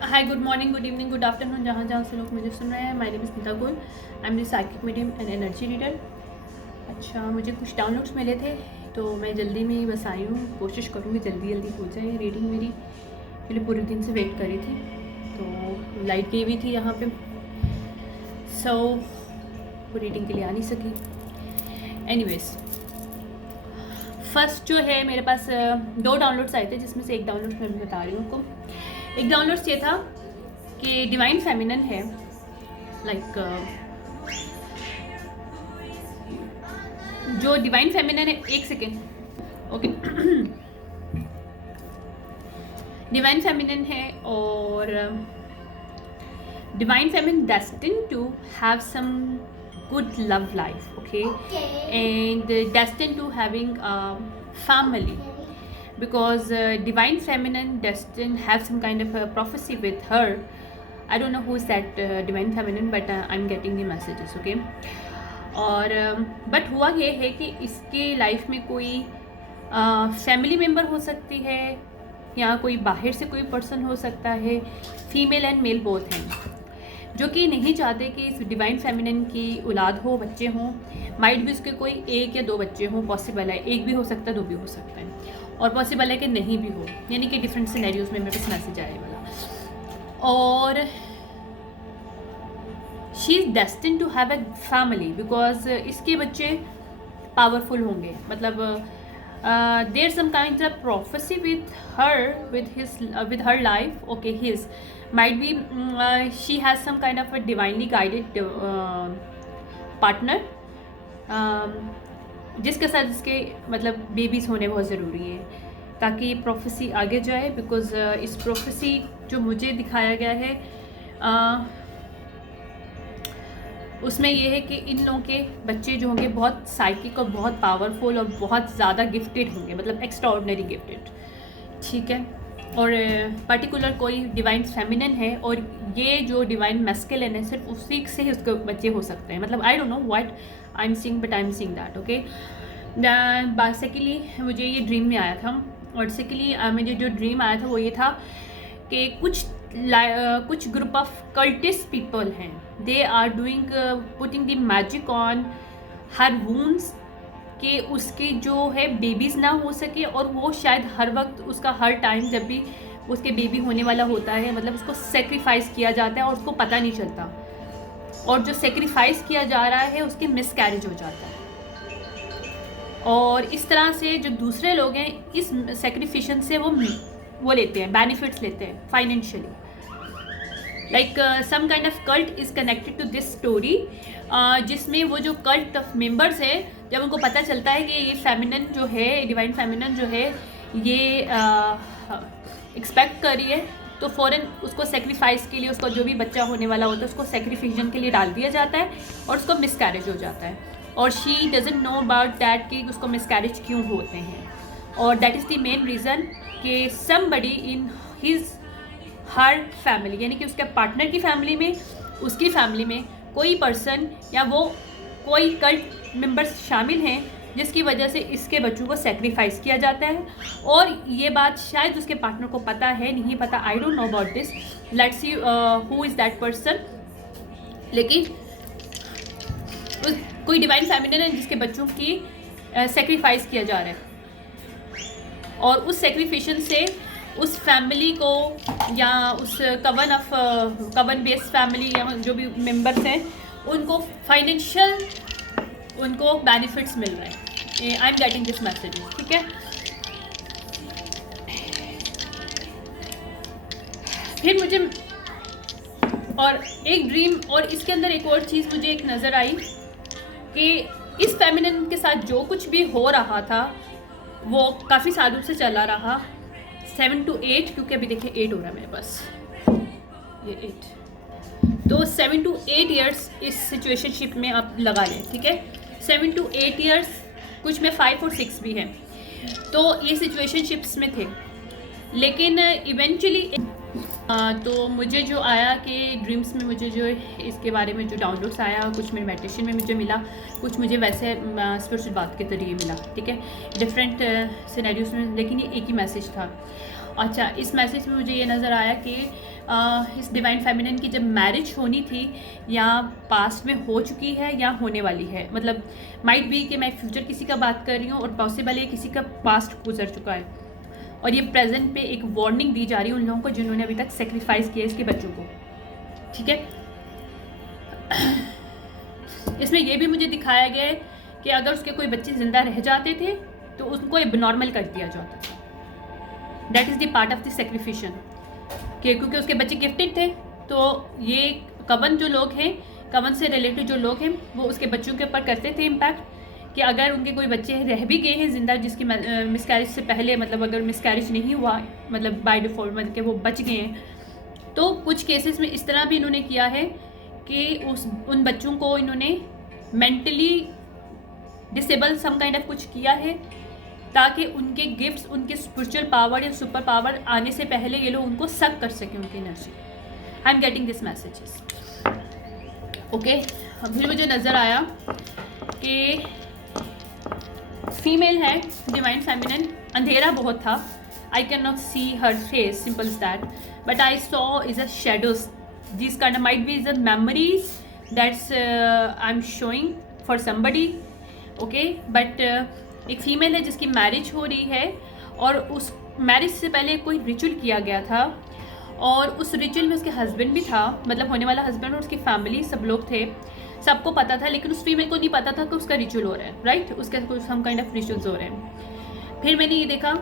हाय, good morning, good evening, good afternoon, जहाँ जहाँ से लोग मुझे सुन रहे हैं। माय नेम इज़ नीता गुल। I am the psychic medium and energy reader. अच्छा, मुझे कुछ डाउनलोड्स मिले थे तो मैं जल्दी में ही बस आई हूँ। कोशिश करूँगी जल्दी जल्दी हो जाए रीडिंग मेरी। मैंने पूरे दिन से वेट करी थी, तो लाइट गई हुई थी यहाँ पे, सो रीडिंग के लिए आ नहीं सकी। एनीवेज, फर्स्ट जो है मेरे पास दो डाउनलोड्स आए थे, जिसमें से एक डाउनलोड मैं भी बता रही हूँ आपको। एक डाउनलोड्स ये था कि डिवाइन फेमिनिन है, लाइक जो डिवाइन फेमिनिन है, एक सेकेंड, ओके। डिवाइन फेमिनिन है और divine feminine destined to have some good love life, okay, and destined to having a family, because divine feminine destined have some kind of a prophecy with her. I don't know who is that divine feminine, but I'm getting the messages, okay. और but हुआ ये है कि इसके life में कोई family member हो सकती है या कोई बाहर से कोई पर्सन हो सकता है, फीमेल एंड मेल बोथ हैं, जो कि नहीं चाहते कि इस डिवाइन फेमिनिन की औलाद हो, बच्चे हों। माइट भी उसके कोई एक या दो बच्चे हों, पॉसिबल है, एक भी हो सकता है, दो भी हो सकता है, और पॉसिबल है कि नहीं भी हो, यानी कि डिफरेंट सिनेरियोज में मेरे पास मैसेज आए वाला। और she is destined to have a family because इसके बच्चे पावरफुल होंगे, मतलब there some kind of prophecy with her with her life, okay. His might be she has some kind of a divinely guided partner, जिसके साथ इसके मतलब babies होने बहुत ज़रूरी है ताकि प्रोफेसी आगे जाए। बिकॉज इस प्रोफेसी जो मुझे दिखाया गया है उसमें ये है कि इन लोगों के बच्चे जो होंगे बहुत साइकिक और बहुत पावरफुल और बहुत ज़्यादा गिफ्टेड होंगे, मतलब एक्स्ट्रा ऑर्डिनरी गिफ्टेड, ठीक है। और पर्टिकुलर कोई डिवाइन फेमिनिन है और ये जो डिवाइन मैस्कुलिन है सिर्फ उसी से ही उसके बच्चे हो सकते हैं, मतलब आई don't know what I am seeing, but I am seeing that, okay. Basically मुझे ये ड्रीम में आया था, और सेकेंडली मुझे जो ड्रीम आया था वो ये था कि कुछ ग्रुप ऑफ कल्टिस्ट पीपल हैं, they are doing putting the magic on her wounds, कि उसके जो है बेबीज़ ना हो सके, और वो शायद हर वक्त उसका हर टाइम जब भी उसके बेबी होने वाला होता है, मतलब उसको सेक्रीफाइस किया जाता है और उसको पता नहीं चलता, और जो सेक्रीफाइस किया जा रहा है उसके मिसकैरेज हो जाता है। और इस तरह से जो दूसरे लोग हैं इस सेक्रीफिशन से वो लेते हैं, बेनिफिट्स लेते हैं financially, like some kind of cult is connected to this story, जिसमें वो जो कल्ट ऑफ मेंबर्स है, जब उनको पता चलता है कि ये फेमिनिन जो है, डिवाइन फेमिनिन जो है, ये एक्सपेक्ट कर रही है, तो फ़ौरन उसको सेक्रीफाइस के लिए, उसका जो भी बच्चा होने वाला होता है उसको सेक्रीफिशन के लिए डाल दिया जाता है, और उसको मिसकैरेज हो जाता है, और she doesn't know about that कि उसको मिसकैरेज क्यों होते हैं। और that is the main reason कि समबडी इन हर फैमिली, यानी कि उसके पार्टनर की फैमिली में, उसकी फैमिली में कोई पर्सन या वो कोई कल्ट मेंबर्स शामिल हैं, जिसकी वजह से इसके बच्चों को सेक्रीफाइस किया जाता है। और ये बात शायद उसके पार्टनर को पता है, नहीं पता, आई don't know about this, let's see who is that person. लेकिन कोई डिवाइन फेमिनिन है जिसके बच्चों की सेक्रीफाइस किया जा रहा है, और उस सेक्रीफिशन से उस फैमिली को या उस कवन बेस्ड फैमिली या जो भी मेंबर्स हैं उनको फाइनेंशियल उनको बेनिफिट्स मिल रहे हैं। आई एम गेटिंग दिस मैसेज, ठीक है। फिर मुझे और एक ड्रीम, और इसके अंदर एक और चीज़ मुझे एक नज़र आई कि इस फेमिनिन के साथ जो कुछ भी हो रहा था वो काफ़ी सालों से चला रहा, 7 to 8, क्योंकि अभी देखिए 8 हो रहा है मेरे पास, ये 8, तो 7 to 8 ईयर्स इस सिचुएशनशिप में आप लगा लें, ठीक है। 7 to 8 ईयर्स, कुछ में 5 और 6 भी हैं, तो ये सिचुएशनशिप्स में थे। लेकिन इवेंचुअली तो मुझे जो आया कि ड्रीम्स में मुझे जो इसके बारे में जो डाउनलोड्स आया, कुछ मेरे मेडिटेशन में मुझे मिला, कुछ मुझे वैसे स्पिरिचुअल बात के जरिए मिला, ठीक है, डिफरेंट सिनेरियोस में, लेकिन ये एक ही मैसेज था। अच्छा, इस मैसेज में मुझे ये नज़र आया कि इस डिवाइन फेमिनिन की जब मैरिज होनी थी या पास्ट में हो चुकी है या होने वाली है, मतलब माइट बी कि मैं फ्यूचर किसी का बात कर रही हूँ और पॉसिबल है किसी का पास्ट गुजर चुका है, और ये प्रेजेंट पे एक वार्निंग दी जा रही है उन लोगों को जिन्होंने अभी तक सेक्रीफाइस किया इसके बच्चों को। ठीक है, इसमें यह भी मुझे दिखाया गया है कि अगर उसके कोई बच्चे ज़िंदा रह जाते थे तो उनको एबनॉर्मल कर दिया जाता था। That is the part of the sacrification, कि क्योंकि उसके बच्चे गिफ्टेड थे, तो ये कवन जो लोग हैं, कवन से रिलेटेड जो लोग हैं, वो उसके बच्चों के ऊपर करते थे इम्पैक्ट कि अगर उनके कोई बच्चे रह भी गए हैं ज़िंदा जिसकी मिसकैरेज से पहले, मतलब अगर मिसकैरेज नहीं हुआ, मतलब बाय डिफ़ॉल्ट मतलब कि वो बच गए हैं, तो कुछ केसेस में इस तरह भी इन्होंने किया है कि उन बच्चों को इन्होंने mentally disable some kind of कुछ किया है ताकि उनके गिफ्ट्स, उनके स्पिरिचुअल पावर या सुपर पावर आने से पहले ये लोग उनको सक कर सकें उनकी energy. I am getting this messages. Okay, फिर मुझे नज़र आया कि फीमेल है डिवाइन फेमिनिन, अंधेरा बहुत था, I can not see her face, simple is that, but I saw is a shadows, this kind of might be is a memories that's I am showing for somebody. Okay, but एक female है जिसकी marriage हो रही है और उस marriage से पहले कोई रिचुअल किया गया था और उस रिचुअल में उसके हस्बैंड भी था, मतलब होने वाला हस्बैंड और उसकी फैमिली सब लोग थे, सबको पता था, लेकिन उस फीमेल को नहीं पता था कि उसका रिचुअल हो रहा है, राइट, उसके कुछ सम काइंड ऑफ रिचुअल्स हो रहे हैं। फिर मैंने ये देखा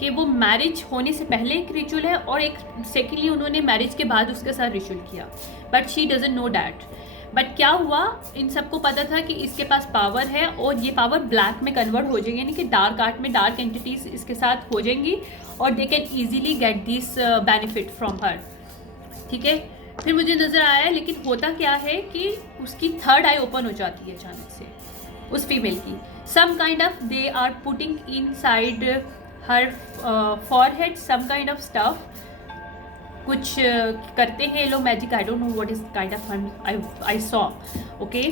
कि वो मैरिज होने से पहले एक रिचुअल है और एक सेकेंडली उन्होंने मैरिज के बाद उसके साथ रिचुअल किया, but she doesn't know that. But क्या हुआ, इन सबको पता था कि इसके पास पावर है और ये पावर ब्लैक में कन्वर्ट हो जाएगी, यानी कि डार्क आर्ट में डार्क एंटिटीज इसके साथ हो जाएंगी और they can easily get this benefit from her. ठीक है, फिर मुझे नज़र आया, लेकिन होता क्या है कि उसकी थर्ड आई ओपन हो जाती है अचानक से उस फीमेल की, some kind of they are putting inside her forehead some kind of stuff, कुछ करते हैं ये लोग magic, I don't know what is kind of I saw. Okay,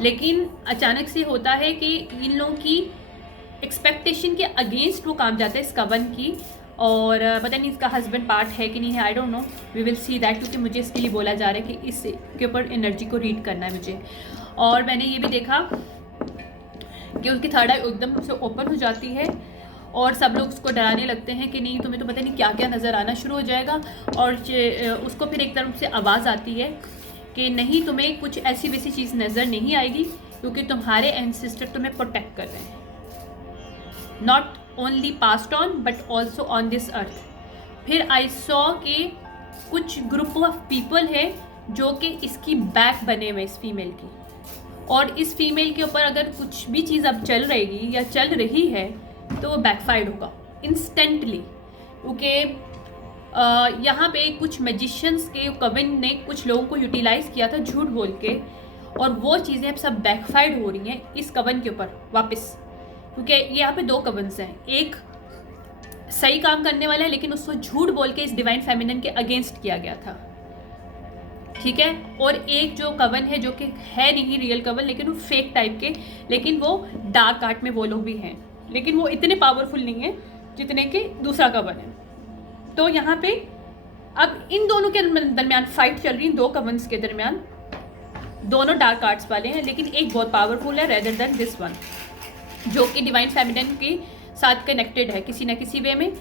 लेकिन अचानक से होता है कि इन लोगों की एक्सपेक्टेशन के अगेंस्ट वो काम जाता है इस कवन की, और पता नहीं इसका हस्बैंड पार्ट है कि नहीं है, I don't know, we will see that, क्योंकि मुझे इसके लिए बोला जा रहा है कि इसके ऊपर एनर्जी को रीड करना है मुझे। और मैंने ये भी देखा कि उसकी थर्ड आई एकदम से ओपन हो जाती है और सब लोग उसको डराने लगते हैं कि नहीं तुम्हें तो पता नहीं क्या क्या नज़र आना शुरू हो जाएगा, और उसको फिर एक तरफ से आवाज़ आती है कि नहीं तुम्हें कुछ ऐसी वैसी चीज़ नज़र नहीं आएगी क्योंकि तुम्हारे एंसेस्टर तुम्हें प्रोटेक्ट कर रहे हैं, not only passed on but also on this earth. फिर आई सॉ कि कुछ ग्रुप ऑफ पीपल है जो कि इसकी बैक बने हुए इस फीमेल की, और इस फीमेल के ऊपर अगर कुछ भी चीज़ अब चल रहेगी या चल रही है तो वो बैकफायर्ड होगा इंस्टेंटली, क्योंकि यहाँ पे कुछ मैजिशियंस के कवन ने कुछ लोगों को यूटिलाइज़ किया था झूठ बोल के, और वो चीज़ें अब सब बैकफायर्ड हो रही हैं इस कवन के ऊपर वापस, क्योंकि यहाँ पे दो कवन्स हैं, एक सही काम करने वाला है लेकिन उसको झूठ बोल के इस डिवाइन फेमिनिन के अगेंस्ट किया गया था, ठीक है, और एक जो कवन है जो कि है नहीं रियल कवन लेकिन वो फेक टाइप के, लेकिन वो डार्क आर्ट में वो लोग भी हैं, लेकिन वो इतने पावरफुल नहीं है जितने कि दूसरा कवन है। तो यहाँ पे अब इन दोनों के दरमियान फाइट चल रही है, दो कवन्स के दरमियान, दोनों डार्क आर्ट्स वाले हैं, लेकिन एक बहुत पावरफुल है रेदर देन दिस वन, जो कि डिवाइन फेमिनिन के साथ कनेक्टेड है किसी ना किसी वे में,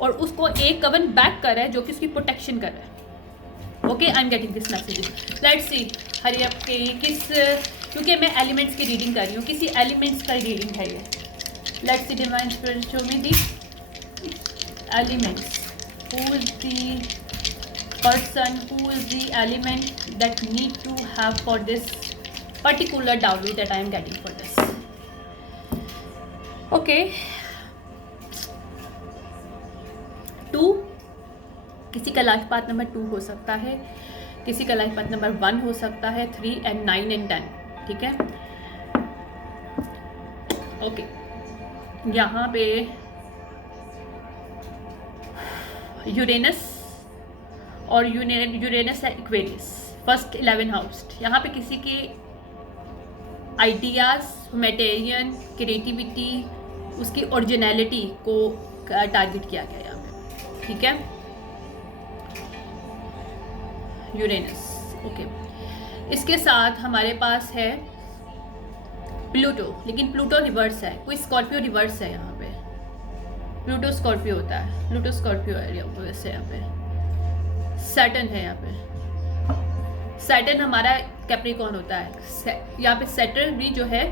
और उसको एक कवन बैक कर रहा है जो कि उसकी प्रोटेक्शन कर रहा है। Okay, I am getting this message, let's see hurry up के किस, क्योंकि मैं एलिमेंट्स की रीडिंग कर रही हूँ, किसी एलिमेंट्स का रीडिंग है ये। Let's see divine spirit, show me the elements. Who is the person, who is the element that need to have for this particular dowry that I am getting for this. Okay. 2, किसी का life path number 2 हो सकता है, किसी का life path number 1 हो सकता है, 3 and 9 and 10, ठीक है। ओके, यहाँ पे यूरेनस और यूरेनस है एक्वेरियस, फर्स्ट 11 हाउस, यहाँ पे किसी के आइडियाज़, ह्यूमैनिटेरियन, क्रिएटिविटी, उसकी ओरिजिनलिटी को टारगेट किया गया यहाँ पे, ठीक है। यूरेनस। ओके, इसके साथ हमारे पास है प्लूटो, लेकिन प्लूटो रिवर्स है, कोई स्कॉर्पियो रिवर्स है यहाँ पे। प्लूटो स्कॉर्पियो होता है, प्लूटो स्कॉर्पियो है वैसे। यहाँ पे सैटर्न है, यहाँ पे सैटर्न हमारा कैप्रिकॉर्न होता है। यहाँ पे सैटर्न भी जो है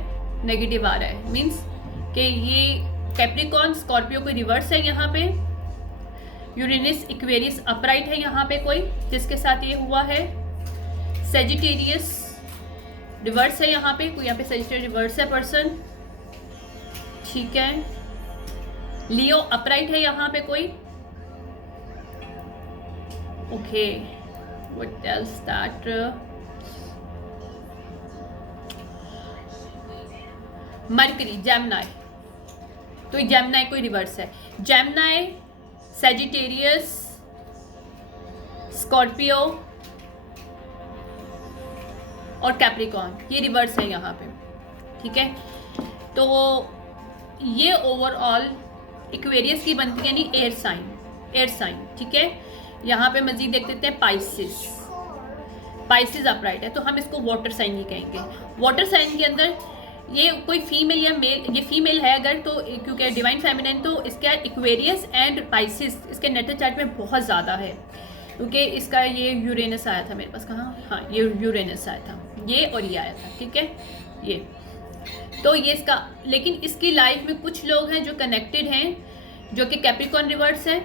नेगेटिव आ रहा है, मीन्स कि ये कैप्रिकॉर्न स्कॉर्पियो कोई रिवर्स है यहाँ पे। यूरेनस इक्वेरियस अपराइट है यहाँ पे कोई, जिसके साथ ये हुआ है। सेजिटेरियस रिवर्स है यहाँ पे कोई, यहाँ पे सेजिटेरियस रिवर्स है पर्सन, ठीक है। लियो अपराइट है यहाँ पे कोई। Okay, what else that, mercury Gemini, तो जेमिनी कोई रिवर्स है। जेमिनी, सेजिटेरियस, स्कॉर्पियो और कैप्रिकॉर्न, ये रिवर्स है यहाँ पे, ठीक है। तो ये ओवरऑल इक्वेरियस की बनती है, यानी एयर साइन, ठीक है। यहाँ पे मजीद देख लेते हैं पाइसिस अपराइट है, तो हम इसको वाटर साइन ही कहेंगे। वाटर साइन के अंदर ये कोई फीमेल या मेल, ये फीमेल है अगर, तो क्योंकि डिवाइन फेमिनिन, तो इसका इक्वेरियस एंड पाइसिस इसके नेटल चार्ट में बहुत ज़्यादा है, क्योंकि इसका ये यूरेनस आया था मेरे पास, कहाँ, हाँ ये यूरेनस आया था, ये और ये आया था, ठीक है। ये तो ये इसका, लेकिन इसकी लाइफ में कुछ लोग हैं जो कनेक्टेड हैं, जो कि कैप्रिकॉर्न रिवर्स है।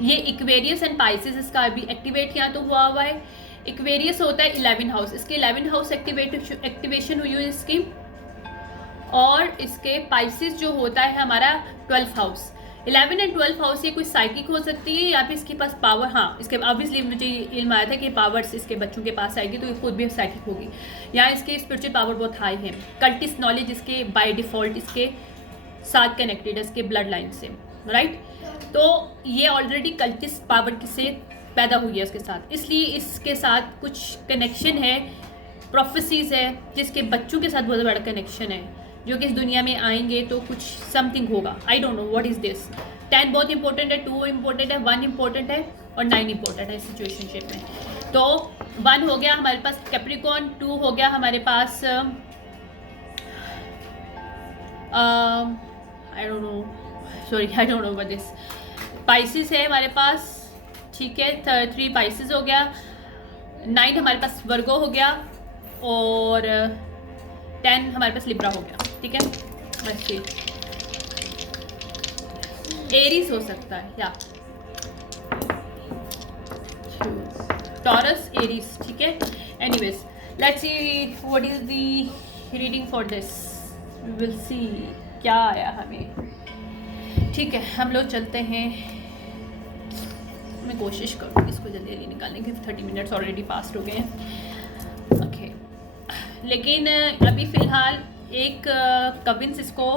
ये इक्वेरियस एंड पाइसिस इसका अभी एक्टिवेट यहाँ तो हुआ है। इक्वेरियस होता है 11 हाउस, इसके 11 हाउस एक्टिवेशन हुई है इसकी, और इसके पाइसिस जो होता है हमारा 12 हाउस। 11 एंड 12 हाउस, ये कोई साइकिक हो सकती है या फिर इसके पास पावर, हाँ इसके ऑब्वियसली मुझे इल्म आया था कि पावर्स इसके बच्चों के पास आएगी, तो ये खुद भी साइकिक होगी। यहाँ इसकी स्पिरिचुअल पावर बहुत हाई है। कल्टिस्ट नॉलेज इसके बाय डिफ़ॉल्ट इसके साथ कनेक्टेड है, इसके ब्लड लाइन से, राइट। तो ये ऑलरेडी कल्टिस्ट पावर से पैदा हुई है उसके साथ, इसलिए इसके साथ कुछ कनेक्शन है, प्रोफेसीज है, जिसके बच्चों के साथ बहुत बड़ा कनेक्शन है, जो कि इस दुनिया में आएंगे तो कुछ समथिंग होगा। आई don't know what is this. 10 बहुत इंपॉर्टेंट है, 2 इंपॉर्टेंट है, 1 इंपॉर्टेंट है और 9 इंपॉर्टेंट है सिचुएशनशिप में। तो 1 हो गया हमारे पास कैप्रिकॉर्न, 2 हो गया हमारे पास I don't know what this, Pisces है हमारे पास, ठीक है। 3 पाइसिस हो गया, 9 हमारे पास वर्गो हो गया और 10 हमारे पास लिब्रा हो गया, ठीक है। बस ये एरीज हो सकता है या टॉरस, एरीज, ठीक है। Anyways let's see what is the reading for this, we will see क्या आया हमें, ठीक है। हम लोग चलते हैं, मैं कोशिश करूँगी इसको जल्दी जल्दी निकालने की, 30 मिनट्स ऑलरेडी पास हो गए हैं, ओके। लेकिन अभी फ़िलहाल एक कविंस इसको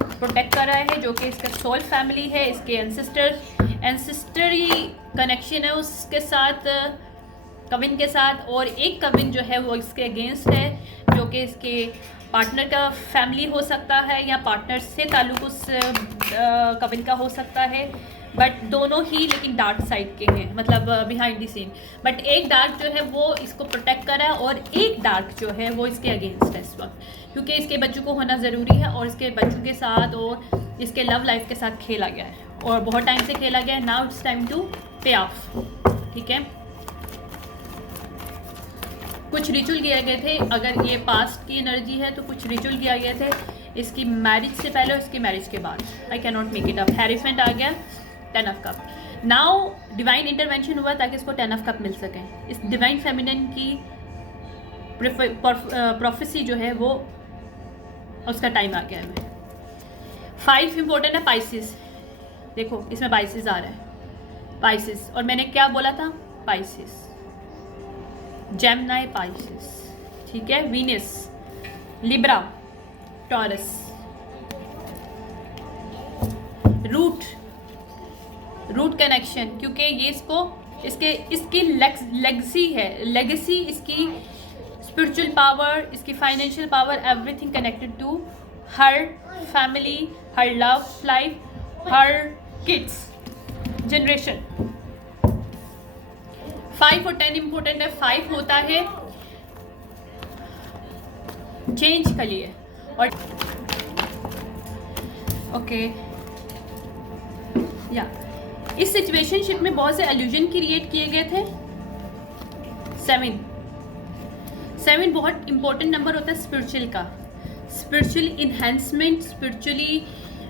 प्रोटेक्ट कर रहा है, जो कि इसका सोल फैमिली है, इसके एंसेस्टरी कनेक्शन है उसके साथ, कविन के साथ। और एक कविन जो है वो इसके अगेंस्ट है, जो कि इसके पार्टनर का फैमिली हो सकता है या पार्टनर से ताल्लुक़ उस कविन का हो सकता है, बट दोनों ही लेकिन डार्क साइड के हैं, मतलब बिहाइंड द सीन। बट एक डार्क जो है वो इसको प्रोटेक्ट कर रहा है और एक डार्क जो है वो इसके अगेंस्ट है इस वक्त, क्योंकि इसके बच्चों को होना ज़रूरी है और इसके बच्चों के साथ और इसके लव लाइफ के साथ खेला गया है और बहुत टाइम से खेला गया है। नाउ इट्स टाइम टू पे ऑफ, ठीक है। कुछ रिचुअल किए गए थे, अगर ये पास्ट की एनर्जी है तो कुछ रिचुअल किया गए थे इसकी मैरिज से पहले और इसकी मैरिज के बाद। I can not make it up, hierophant आ गया, 10 of cup. Now divine intervention हुआ ताकि इसको 10 ऑफ कप मिल सके। इस डिवाइन फेमिनिन की प्रोफेसी जो है वो उसका टाइम आ गया है। 5 इंपॉर्टेंट है, पाइसिस, देखो इसमें पाइसिस आ रहा है, पाइसिस। और मैंने क्या बोला था, पाइसिस, जेमिनी, पाइसिस, ठीक है। Venus, Libra, Taurus, root connection, क्योंकि ये इसकी लेगेसी है, लेगेसी इसकी स्पिरिचुअल पावर, इसकी financial power, everything connected to her family, her love life, her kids generation. 5 और 10 इंपॉर्टेंट है। 5 होता है चेंज के लिए, और ओके या इस सिचुएशनशिप में बहुत से एल्यूजन क्रिएट किए गए थे। 7 बहुत इंपॉर्टेंट नंबर होता है स्पिरिचुअल का, spiritual enhancement, spiritually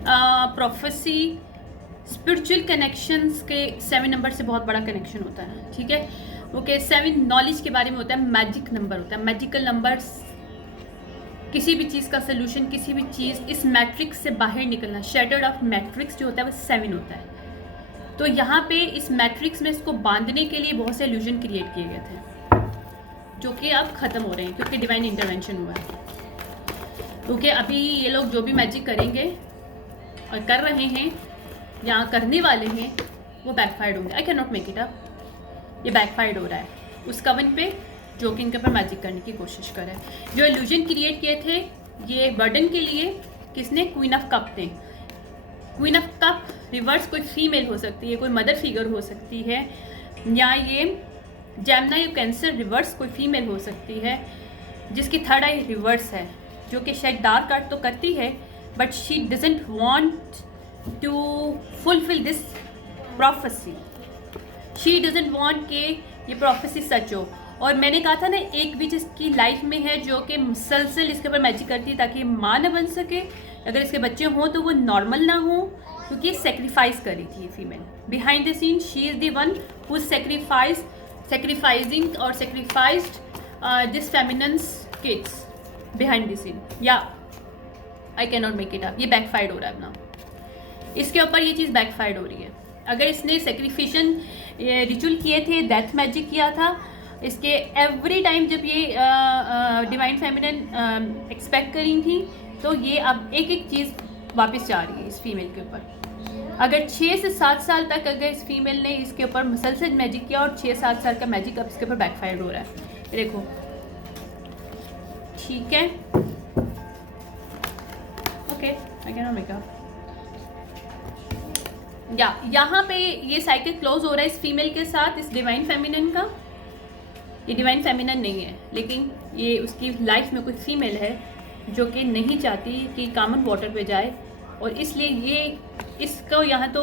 prophecy, spiritual connections के 7 नंबर से बहुत बड़ा कनेक्शन होता है, ठीक है। ओके 7 नॉलेज के बारे में होता है, मैजिक नंबर होता है, मैजिकल नंबर्स, किसी भी चीज़ का सोल्यूशन, किसी भी चीज़ इस मैट्रिक्स से बाहर निकलना, शैटर्ड ऑफ मैट्रिक्स जो होता है वो 7 होता है। तो यहाँ पे इस मैट्रिक्स में इसको बांधने के लिए बहुत से इल्यूजन क्रिएट किए गए थे, जो कि अब ख़त्म हो रहे हैं क्योंकि डिवाइन इंटरवेंशन हुआ है। क्योंकि अभी ये लोग जो भी मैजिक करेंगे और कर रहे हैं या करने वाले हैं वो बैकफायर्ड होंगे। आई can not make it up, ये बैकफायर्ड हो रहा है उस कवन पे जो कि इनके ऊपर मैजिक करने की कोशिश करे। जो इल्यूजन क्रिएट किए थे ये बर्डन के लिए किसने, क्वीन ऑफ कप ने। क्वीन ऑफ कप रिवर्स कोई फीमेल हो सकती है, कोई मदर फिगर हो सकती है, या ये जेमिनी या कैंसर रिवर्स कोई फीमेल हो सकती है जिसकी थर्ड आई रिवर्स है, जो कि शायद डार्क आर्ट तो करती है but she doesn't want to fulfil this prophecy, she doesn't want कि ये प्रोफेसी सच हो। और मैंने कहा था ना एक भी जिसकी लाइफ में है जो कि मुसलसल इसके ऊपर मैजिक करती है ताकि माँ न बन सके, अगर इसके बच्चे हों तो वो नॉर्मल ना हो, क्योंकि सेक्रीफाइस करी थी ये female behind the scene. She is the one who sacrificing or sacrificed this feminine kids behind the scene. Yeah, I cannot make it up. ये बैकफायर्ड हो रहा है ना, इसके ऊपर ये चीज़ बैकफायर्ड हो रही है। अगर इसने सेक्रीफिशन रिचुअल किए थे, डेथ मैजिक किया था, इसके एवरी टाइम जब ये डिवाइन फेमिनिन एक्सपेक्ट करी थी तो ये अब एक एक चीज़ वापस जा रही है इस फीमेल के ऊपर। अगर 6 से 7 साल तक अगर इस फीमेल ने इसके ऊपर मुसलसल मैजिक किया और 6-7 साल का मैजिक अब इसके ऊपर बैकफायर हो रहा है, देखो ठीक है। Okay I can not make up. या यहाँ पे ये साइकिल क्लोज हो रहा है इस फीमेल के साथ, इस डिवाइन फेमिनिन का। ये डिवाइन फेमिनिन नहीं है, लेकिन ये उसकी लाइफ में कोई फीमेल है जो कि नहीं चाहती कि कॉमन वाटर पे जाए, और इसलिए ये इसको यहाँ तो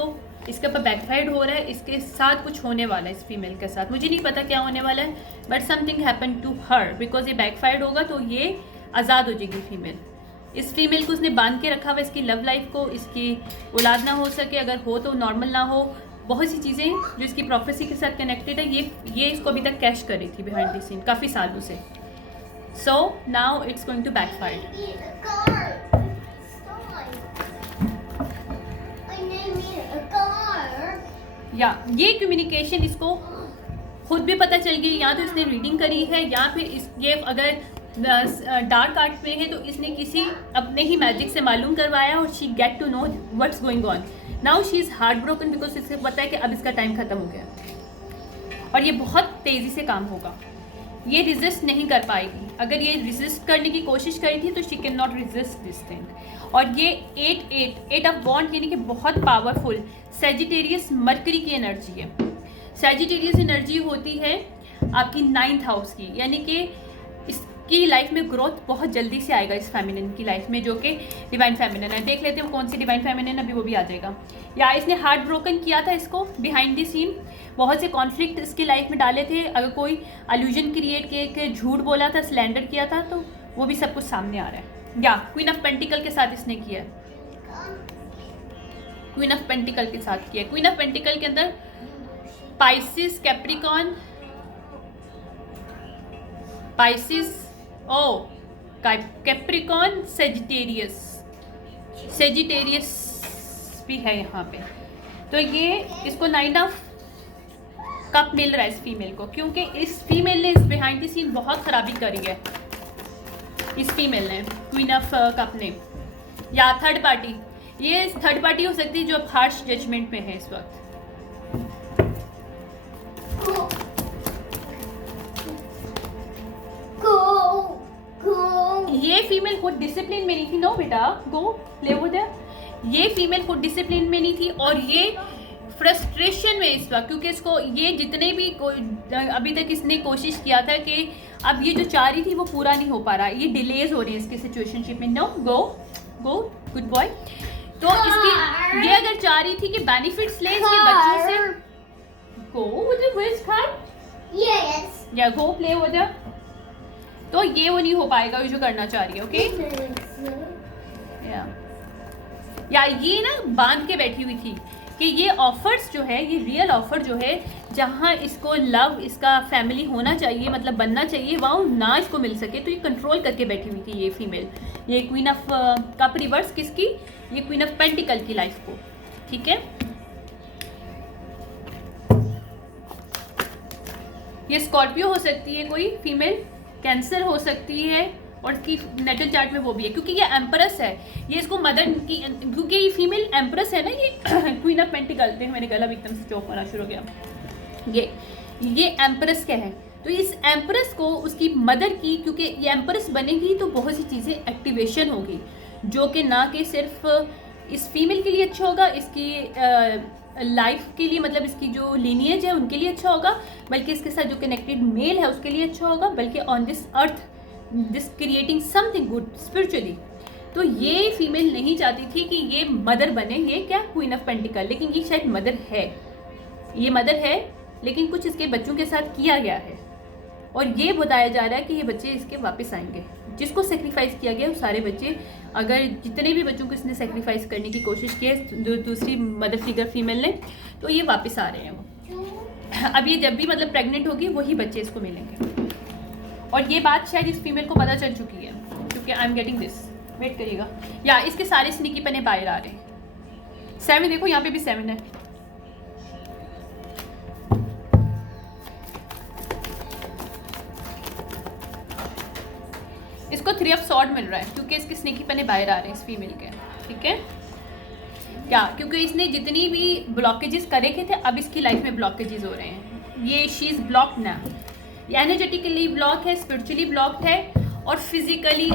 इसके ऊपर बैकफायर्ड हो रहा है। इसके साथ कुछ होने वाला है इस फीमेल के साथ, मुझे नहीं पता क्या होने वाला है, but something happen to her, because ये बैकफायर्ड होगा तो ये आज़ाद हो जाएगी फीमेल। इस फीमेल को उसने बांध के रखा हुआ, इसकी लव लाइफ को, इसकी औलाद ना हो सके, अगर हो तो नॉर्मल ना हो, बहुत सी चीज़ें जो इसकी प्रोफेसी के साथ कनेक्टेड है, ये इसको अभी तक कैश कर रही थी बिहाइंड द सीन काफ़ी सालों से। So now it's going to backfire. या ये कम्युनिकेशन इसको खुद भी पता चल गई, या तो इसने रीडिंग करी है या फिर ये अगर डार्क आर्ट में है तो इसने किसी अपने ही मैजिक से मालूम करवाया और she get to know what's going on. Now she is heart broken because इससे पता है कि अब इसका टाइम ख़त्म हो गया और ये बहुत तेज़ी से काम होगा। ये रिजिस्ट नहीं कर पाएगी, अगर ये रिजिस्ट करने की कोशिश करी थी तो she can not resist this thing. और ये 8 ऑफ वॉन्ड यानी कि बहुत पावरफुल सेजिटेरियस मरकरी की एनर्जी है। सेजिटेरियस एनर्जी होती है आपकी 9th हाउस की, यानी कि इसकी लाइफ में ग्रोथ बहुत जल्दी से आएगा इस फेमिनिन की लाइफ में, जो कि डिवाइन फेमिनिन है। देख लेते हैं कौन सी डिवाइन फेमिनिन, अभी वो भी आ जाएगा। या इसने हार्ट ब्रोकन किया था इसको बिहाइंड द सीन, बहुत से कॉन्फ्लिक्ट इसकी लाइफ में डाले थे, अगर कोई एल्यूजन क्रिएट किए, झूठ बोला था, स्लैंडर किया था, तो वो भी सब कुछ सामने आ रहा है। या क्वीन ऑफ पेंटिकल के साथ इसने किया है, क्वीन ऑफ पेंटिकल के साथ किया। क्वीन ऑफ पेंटिकल के अंदर Pisces, Capricorn, Pisces, Capricorn, Sagittarius भी है यहाँ पे। तो ये इसको 9 ऑफ कप मिल रहा है इस फीमेल को, क्योंकि इस फीमेल ने इस बिहाइंड द सीन बहुत खराबी करी है। इस फीमेल ने, क्वीन ऑफ कप ने। या थर्ड पार्टी, ये थर्ड पार्टी हो सकती है जो अब हार्श जजमेंट में है इस वक्त। ये फीमेल खुद डिसिप्लिन में नहीं थी। नो बेटा, गो प्ले विद। ये फीमेल खुद डिसिप्लिन में नहीं थी और ये फ्रस्ट्रेशन में इस वक्त, क्योंकि इसको ये जितने भी अभी तक इसने कोशिश किया था कि अब ये जो चाह रही थी वो पूरा नहीं हो पा रहा, ये डिलेज हो रही है इसकी सिचुएशनशिप में। नो गो गो गुड बॉय। तो इसकी ये अगर चाह रही थी कि बेनिफिट्स ले इसके बच्चों से, गो विद विच कार या गो प्ले विद, तो ये वो नहीं हो पाएगा जो करना चाह रही है। ओके या ये ना बांध के बैठी हुई थी कि ये ऑफर्स जो है, ये रियल ऑफर जो है, जहाँ इसको लव, इसका फैमिली होना चाहिए, मतलब बनना चाहिए, वहाँ ना इसको मिल सके, तो ये कंट्रोल करके बैठी हुई थी ये फीमेल। ये क्वीन ऑफ कप रिवर्स किसकी, ये क्वीन ऑफ पेंटिकल की लाइफ को। ठीक है, ये स्कॉर्पियो हो सकती है कोई फीमेल, कैंसर हो सकती है, और इसकी नेटल चार्ट में वो भी है क्योंकि ये एम्प्रेस है। ये इसको मदर की, क्योंकि ये फीमेल एम्प्रेस है ना, ये क्वीन ऑफ पेंटिकल। देखो मैंने गला भी एकदम से चौक होना शुरू हो गया। ये एम्प्रेस क्या है, तो इस एम्प्रेस को उसकी मदर की, क्योंकि ये एम्प्रेस बनेगी तो बहुत सी चीज़ें एक्टिवेशन होगी, जो कि ना कि सिर्फ इस फीमेल के लिए अच्छा होगा, इसकी लाइफ के लिए, मतलब इसकी जो लीनियज है उनके लिए अच्छा होगा, बल्कि इसके साथ जो कनेक्टेड मेल है उसके लिए अच्छा होगा, बल्कि on this earth this creating something good spiritually. तो ये फीमेल नहीं चाहती थी कि ये मदर बने, ये क्या क्वीन ऑफ पेंटिकल, लेकिन ये शायद मदर है, ये मदर है, लेकिन कुछ इसके बच्चों के साथ किया गया है, और ये बताया जा रहा है कि ये बच्चे इसके वापस आएंगे। जिसको सेक्रीफाइस किया गया वो सारे बच्चे, अगर जितने भी बच्चों को इसने सेक्रीफाइस करने की कोशिश की है दूसरी मदर फिगर फीमेल ने, तो ये वापस आ रहे हैं वो। अब ये जब भी मतलब प्रेग्नेंट होगी वही बच्चे इसको मिलेंगे, और ये बात शायद इस फीमेल को पता चल चुकी है, क्योंकि I am getting this, wait करिएगा, या इसके सारे स्नीकी पने बाहर आ रहे हैं। 7 देखो, यहाँ पे भी 7 है। इसको 3 ऑफ सॉर्ड मिल रहा है क्योंकि इसके स्नीकी पने बाहर आ रहे हैं इस फीमेल के। ठीक है, क्या, क्योंकि इसने जितनी भी ब्लॉकेजेस करे थे अब इसकी लाइफ में ब्लॉकेजेस हो रहे हैं। ये शी इज ब्लॉक्ड ना, ये एनर्जेटिकली ब्लॉक है, स्पिरिचुअली ब्लॉक्ड है, और फिजिकली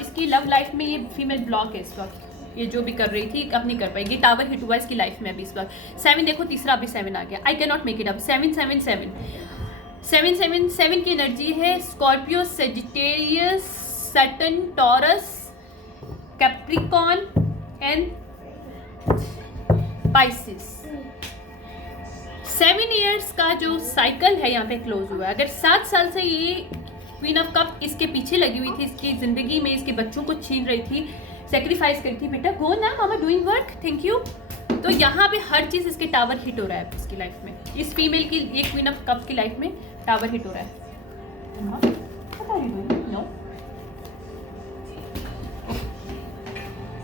इसकी लव लाइफ में ये फीमेल ब्लॉक है इस वक्त। ये जो भी कर रही थी अब नहीं कर पाएगी, टावर हिट हुआ इसकी लाइफ में अभी इस वक्त। 7 देखो, तीसरा अभी 7 आ गया, आई can not make it up. 7 7 7 7 7 7 की एनर्जी है Scorpio, Sagittarius, Saturn, taurus, Capricorn and Pisces. 7 years का जो साइकिल है यहाँ पे क्लोज हुआ है। अगर 7 साल से ये क्वीन ऑफ कप इसके पीछे लगी हुई थी, इसकी जिंदगी में इसके बच्चों को छीन रही थी, सेक्रीफाइस करी थी, बेटा गो ना मामा डूइंग वर्क, थैंक यू, तो यहाँ पे हर चीज़ इसके टावर हिट हो रहा है इसकी लाइफ में। इस फीमेल की, ये क्वीन ऑफ कप की लाइफ में टावर हिट हो रहा है। नो,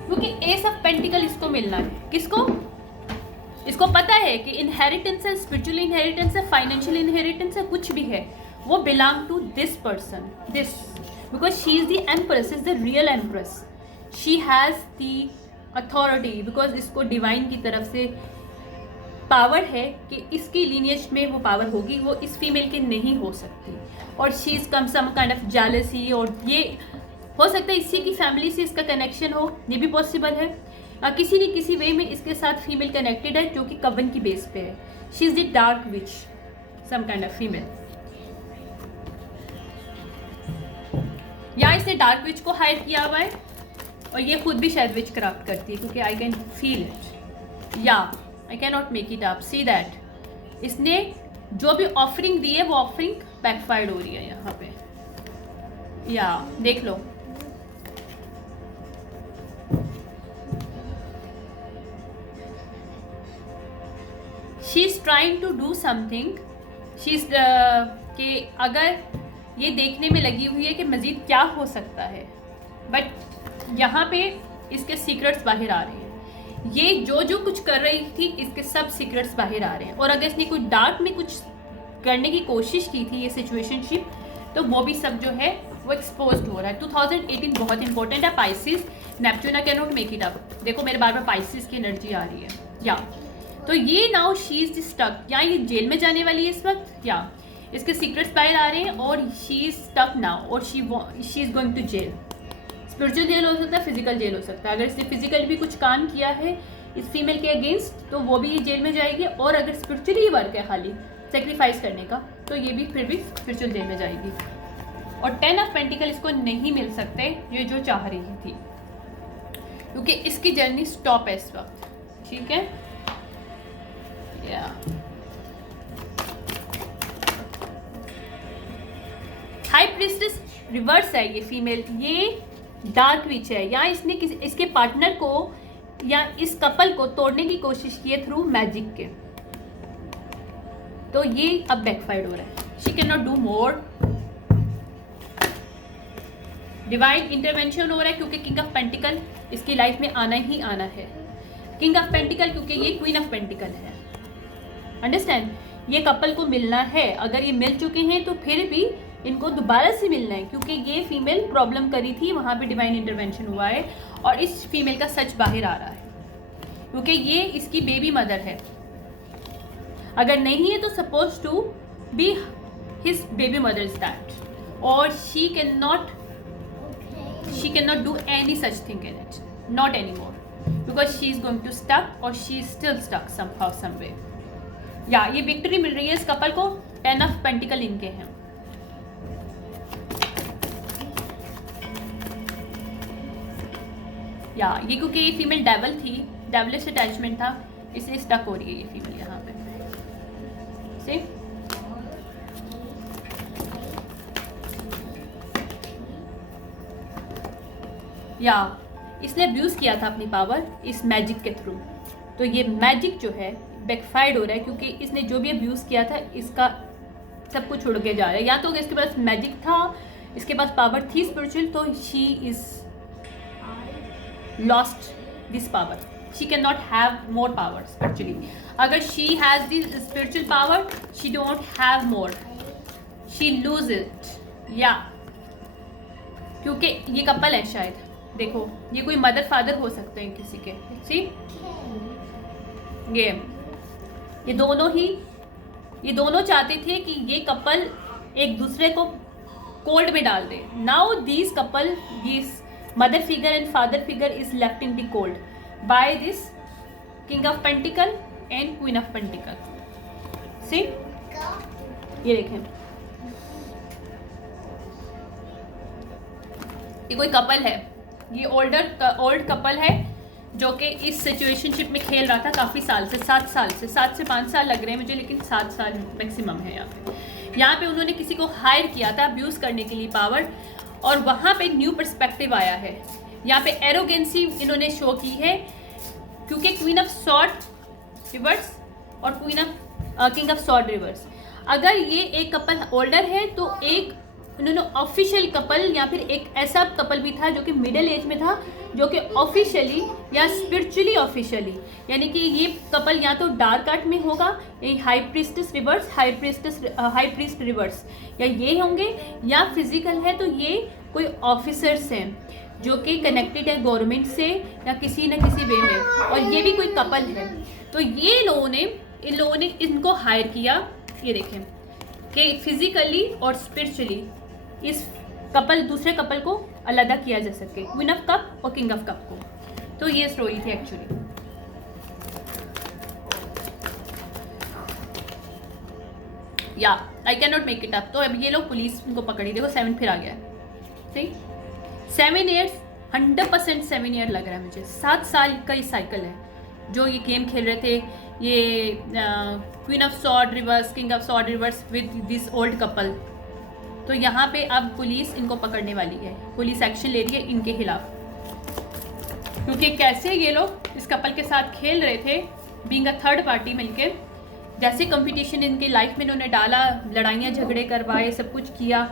क्योंकि एस ऑफ पेंटिकल इसको मिलना है, किसको, इसको पता है कि इनहेरिटेंस है, स्पिरिचुअल इनहेरिटेंस है, फाइनेंशियल इनहेरिटेंस है, कुछ भी है, वो belong to this person, this, because she is the empress, is the real empress, she has the authority, because इसको डिवाइन की तरफ से पावर है कि इसकी लीनियज में वो पावर होगी, वो इस फीमेल की नहीं हो सकती, और she is come some kind of jealousy, और ये हो सकता है इसी की फैमिली से इसका कनेक्शन हो, ये भी पॉसिबल है, किसी न किसी वे में इसके साथ फीमेल कनेक्टेड है जो कि कवन की बेस पे है। She is the dark witch, some kind of female, या इसने डार्क विच को हायर किया हुआ है, और ये खुद भी शायद विच क्राफ्ट करती है, क्योंकि आई कैन फील इट, या आई can not make it up, see that इसने जो भी ऑफरिंग दी है वो ऑफरिंग बैकफायर्ड हो रही है यहाँ पे, या देख लो। She is trying to do something, she is कि अगर ये देखने में लगी हुई है कि मज़ीद क्या हो सकता है, बट यहाँ पे इसके सीक्रेट्स बाहर आ रहे हैं। ये जो जो कुछ कर रही थी इसके सब सीक्रेट्स बाहर आ रहे हैं, और अगर इसने कोई डार्क में कुछ करने की कोशिश की थी ये सिचुएशनशिप, तो वो भी सब जो है वो एक्सपोज हो रहा है। 2018 बहुत इंपॉर्टेंट है। Pisces, Neptune can not make it up, देखो मेरे बार बार पाइसिस की एनर्जी आ रही है, या तो ये नाउ शी इज स्टक, या ये जेल में जाने वाली है इस वक्त, या इसके सीक्रेट्स बाहर आ रहे हैं, और शी इज स्टक नाउ, और she is going to jail. Spiritual jail हो सकता है, फिजिकल जेल हो सकता है। अगर इसने फिजिकल भी कुछ काम किया है इस फीमेल के अगेंस्ट तो वो भी जेल में जाएगी, और अगर स्पिरिचुअली वर्क है खाली सेक्रीफाइस करने का तो ये भी फिर भी स्पिरिचुअल जेल में जाएगी। और 10 ऑफ पेंटिकल इसको नहीं मिल सकते ये जो चाह रही थी, क्योंकि इसकी जर्नी स्टॉप है इस वक्त। ठीक है, या हाई प्रीस्टेस रिवर्स है ये फीमेल, ये डार्क विच है, या इसने इसके पार्टनर को या इस कपल को तोड़ने की कोशिश की है थ्रू मैजिक के, तो ये अब बैकफायर्ड हो रहा है। She can not do more, divine intervention हो रहा है, क्योंकि किंग ऑफ पेंटिकल इसकी लाइफ में आना ही आना है। किंग ऑफ पेंटिकल क्योंकि ये क्वीन ऑफ पेंटिकल है, अंडरस्टैंड, ये कपल को मिलना है। अगर ये मिल चुके हैं तो फिर भी इनको दोबारा से मिलना है, क्योंकि ये फीमेल प्रॉब्लम करी थी, वहाँ पे डिवाइन इंटरवेंशन हुआ है और इस फीमेल का सच बाहर आ रहा है, क्योंकि ये इसकी बेबी मदर है। अगर नहीं है तो suppose to be his baby mother is that, और she can not do any such thing in it, not anymore, because she is going to stuck, or she is still stuck somehow somewhere. या ये victory मिल रही है इस couple को, 10 of pentacle इनके हैं। या ये क्योंकि ये फीमेल डेवल थी, डेवलिश अटैचमेंट था, इसलिए स्टक हो रही है ये फीमेल यहाँ पे। See? या इसने अब्यूज़ किया था अपनी पावर इस मैजिक के थ्रू, तो ये मैजिक जो है बैकफायर्ड हो रहा है, क्योंकि इसने जो भी अब्यूज़ किया था इसका सब कुछ उड़ के जा रहा है। या तो इसके पास मैजिक था, इसके पास पावर थी स्पिरिचुअल, तो she is lost this power, she can not have more power spiritually. अगर she has this spiritual power, she don't have more, she lose it. या क्योंकि ये कपल है शायद, देखो ये कोई मदर फादर हो सकते हैं किसी के। सी ये दोनों चाहते थे कि ये कपल एक दूसरे को कोल्ड में डाल दे। Now this couple, this mother figure and father figure is left in the cold by this king of pentacle and queen of pentacle. See ये देखें, ये कोई कपल है, ये ओल्ड कपल है जो कि इस सिचुएशनशिप में खेल रहा था काफ़ी साल से, 7 से 5 साल लग रहे हैं मुझे, लेकिन 7 साल मैक्सिमम है यहाँ पे उन्होंने किसी को हायर किया था अब्यूज़ करने के लिए पावर, और वहाँ पे न्यू पर्सपेक्टिव आया है। यहाँ पे एरोगेंसी इन्होंने शो की है, क्योंकि क्वीन ऑफ सॉर्ड रिवर्स और किंग ऑफ सॉर्ड रिवर्स। अगर ये एक कपल ओल्डर है तो एक उन्होंने ऑफिशियल कपल या फिर एक ऐसा कपल भी था जो कि मिडिल एज में था, जो कि ऑफिशियली या स्पिरिचुअली ऑफिशियली, यानी कि ये कपल या तो डार्क आर्ट में होगा, ये high priestess reverse, high priest reverse, या ये होंगे, या फिजिकल है तो ये कोई ऑफिसर्स हैं जो कि कनेक्टेड है गवर्नमेंट से या किसी न किसी वे में, और ये भी कोई कपल है। तो ये इन लोगों ने इनको हायर किया, ये देखें कि फिजिकली और स्पिरिचुअली इस दूसरे कपल को अलग किया जा सके, क्वीन ऑफ कप और किंग ऑफ कप को। तो ये स्टोरी थी एक्चुअली। या आई can not make it up. तो अब ये लोग पुलिस इनको पकड़ी, देखो 7 फिर आ गया है, सही 7 ईयर्स, 100% 7 ईयर लग रहा है मुझे। 7 साल का ये साइकिल है जो ये गेम खेल रहे थे, ये queen of sword reverse, king of sword reverse with this old couple. तो यहाँ पे अब पुलिस इनको पकड़ने वाली है, पुलिस एक्शन ले रही है इनके खिलाफ, क्योंकि कैसे ये लोग इस कपल के साथ खेल रहे थे बीइंग अ थर्ड पार्टी मिलके, जैसे कंपटीशन इनके लाइफ में इन्होंने डाला, लड़ाइयाँ झगड़े करवाए, सब कुछ किया,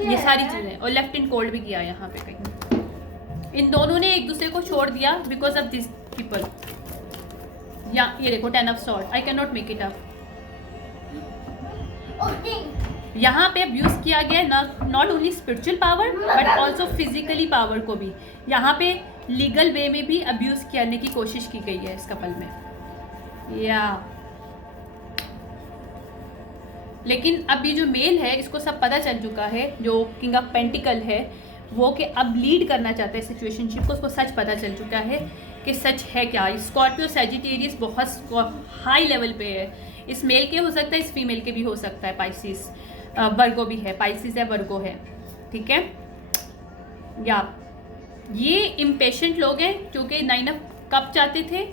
ये सारी चीज़ें, और लेफ्ट इन कोल्ड भी किया यहाँ पे कहीं। इन दोनों ने एक दूसरे को छोड़ दिया बिकॉज ऑफ दिस पीपल। या ये देखो 10 of sword, I can not make it up. यहाँ पे अब्यूज किया गया not only spiritual power but also physically power को भी, यहाँ पे लीगल वे में भी अब्यूज करने की कोशिश की गई है इस कपल में। या लेकिन अब ये जो मेल है इसको सब पता चल चुका है, जो किंग ऑफ पेंटिकल है वो कि अब लीड करना चाहता है सिचुएशनशिप को, उसको सच पता चल चुका है कि सच है क्या। स्कॉर्पियो सैजिटेरियस बहुत हाई लेवल पे है, इस मेल के हो सकता है, इस फीमेल के भी हो सकता है, पाइसिस वर्गो भी है, पाइसिस है, वर्गो है, ठीक है। या ये इम्पेशेंट लोग हैं क्योंकि 9 ऑफ कप चाहते थे,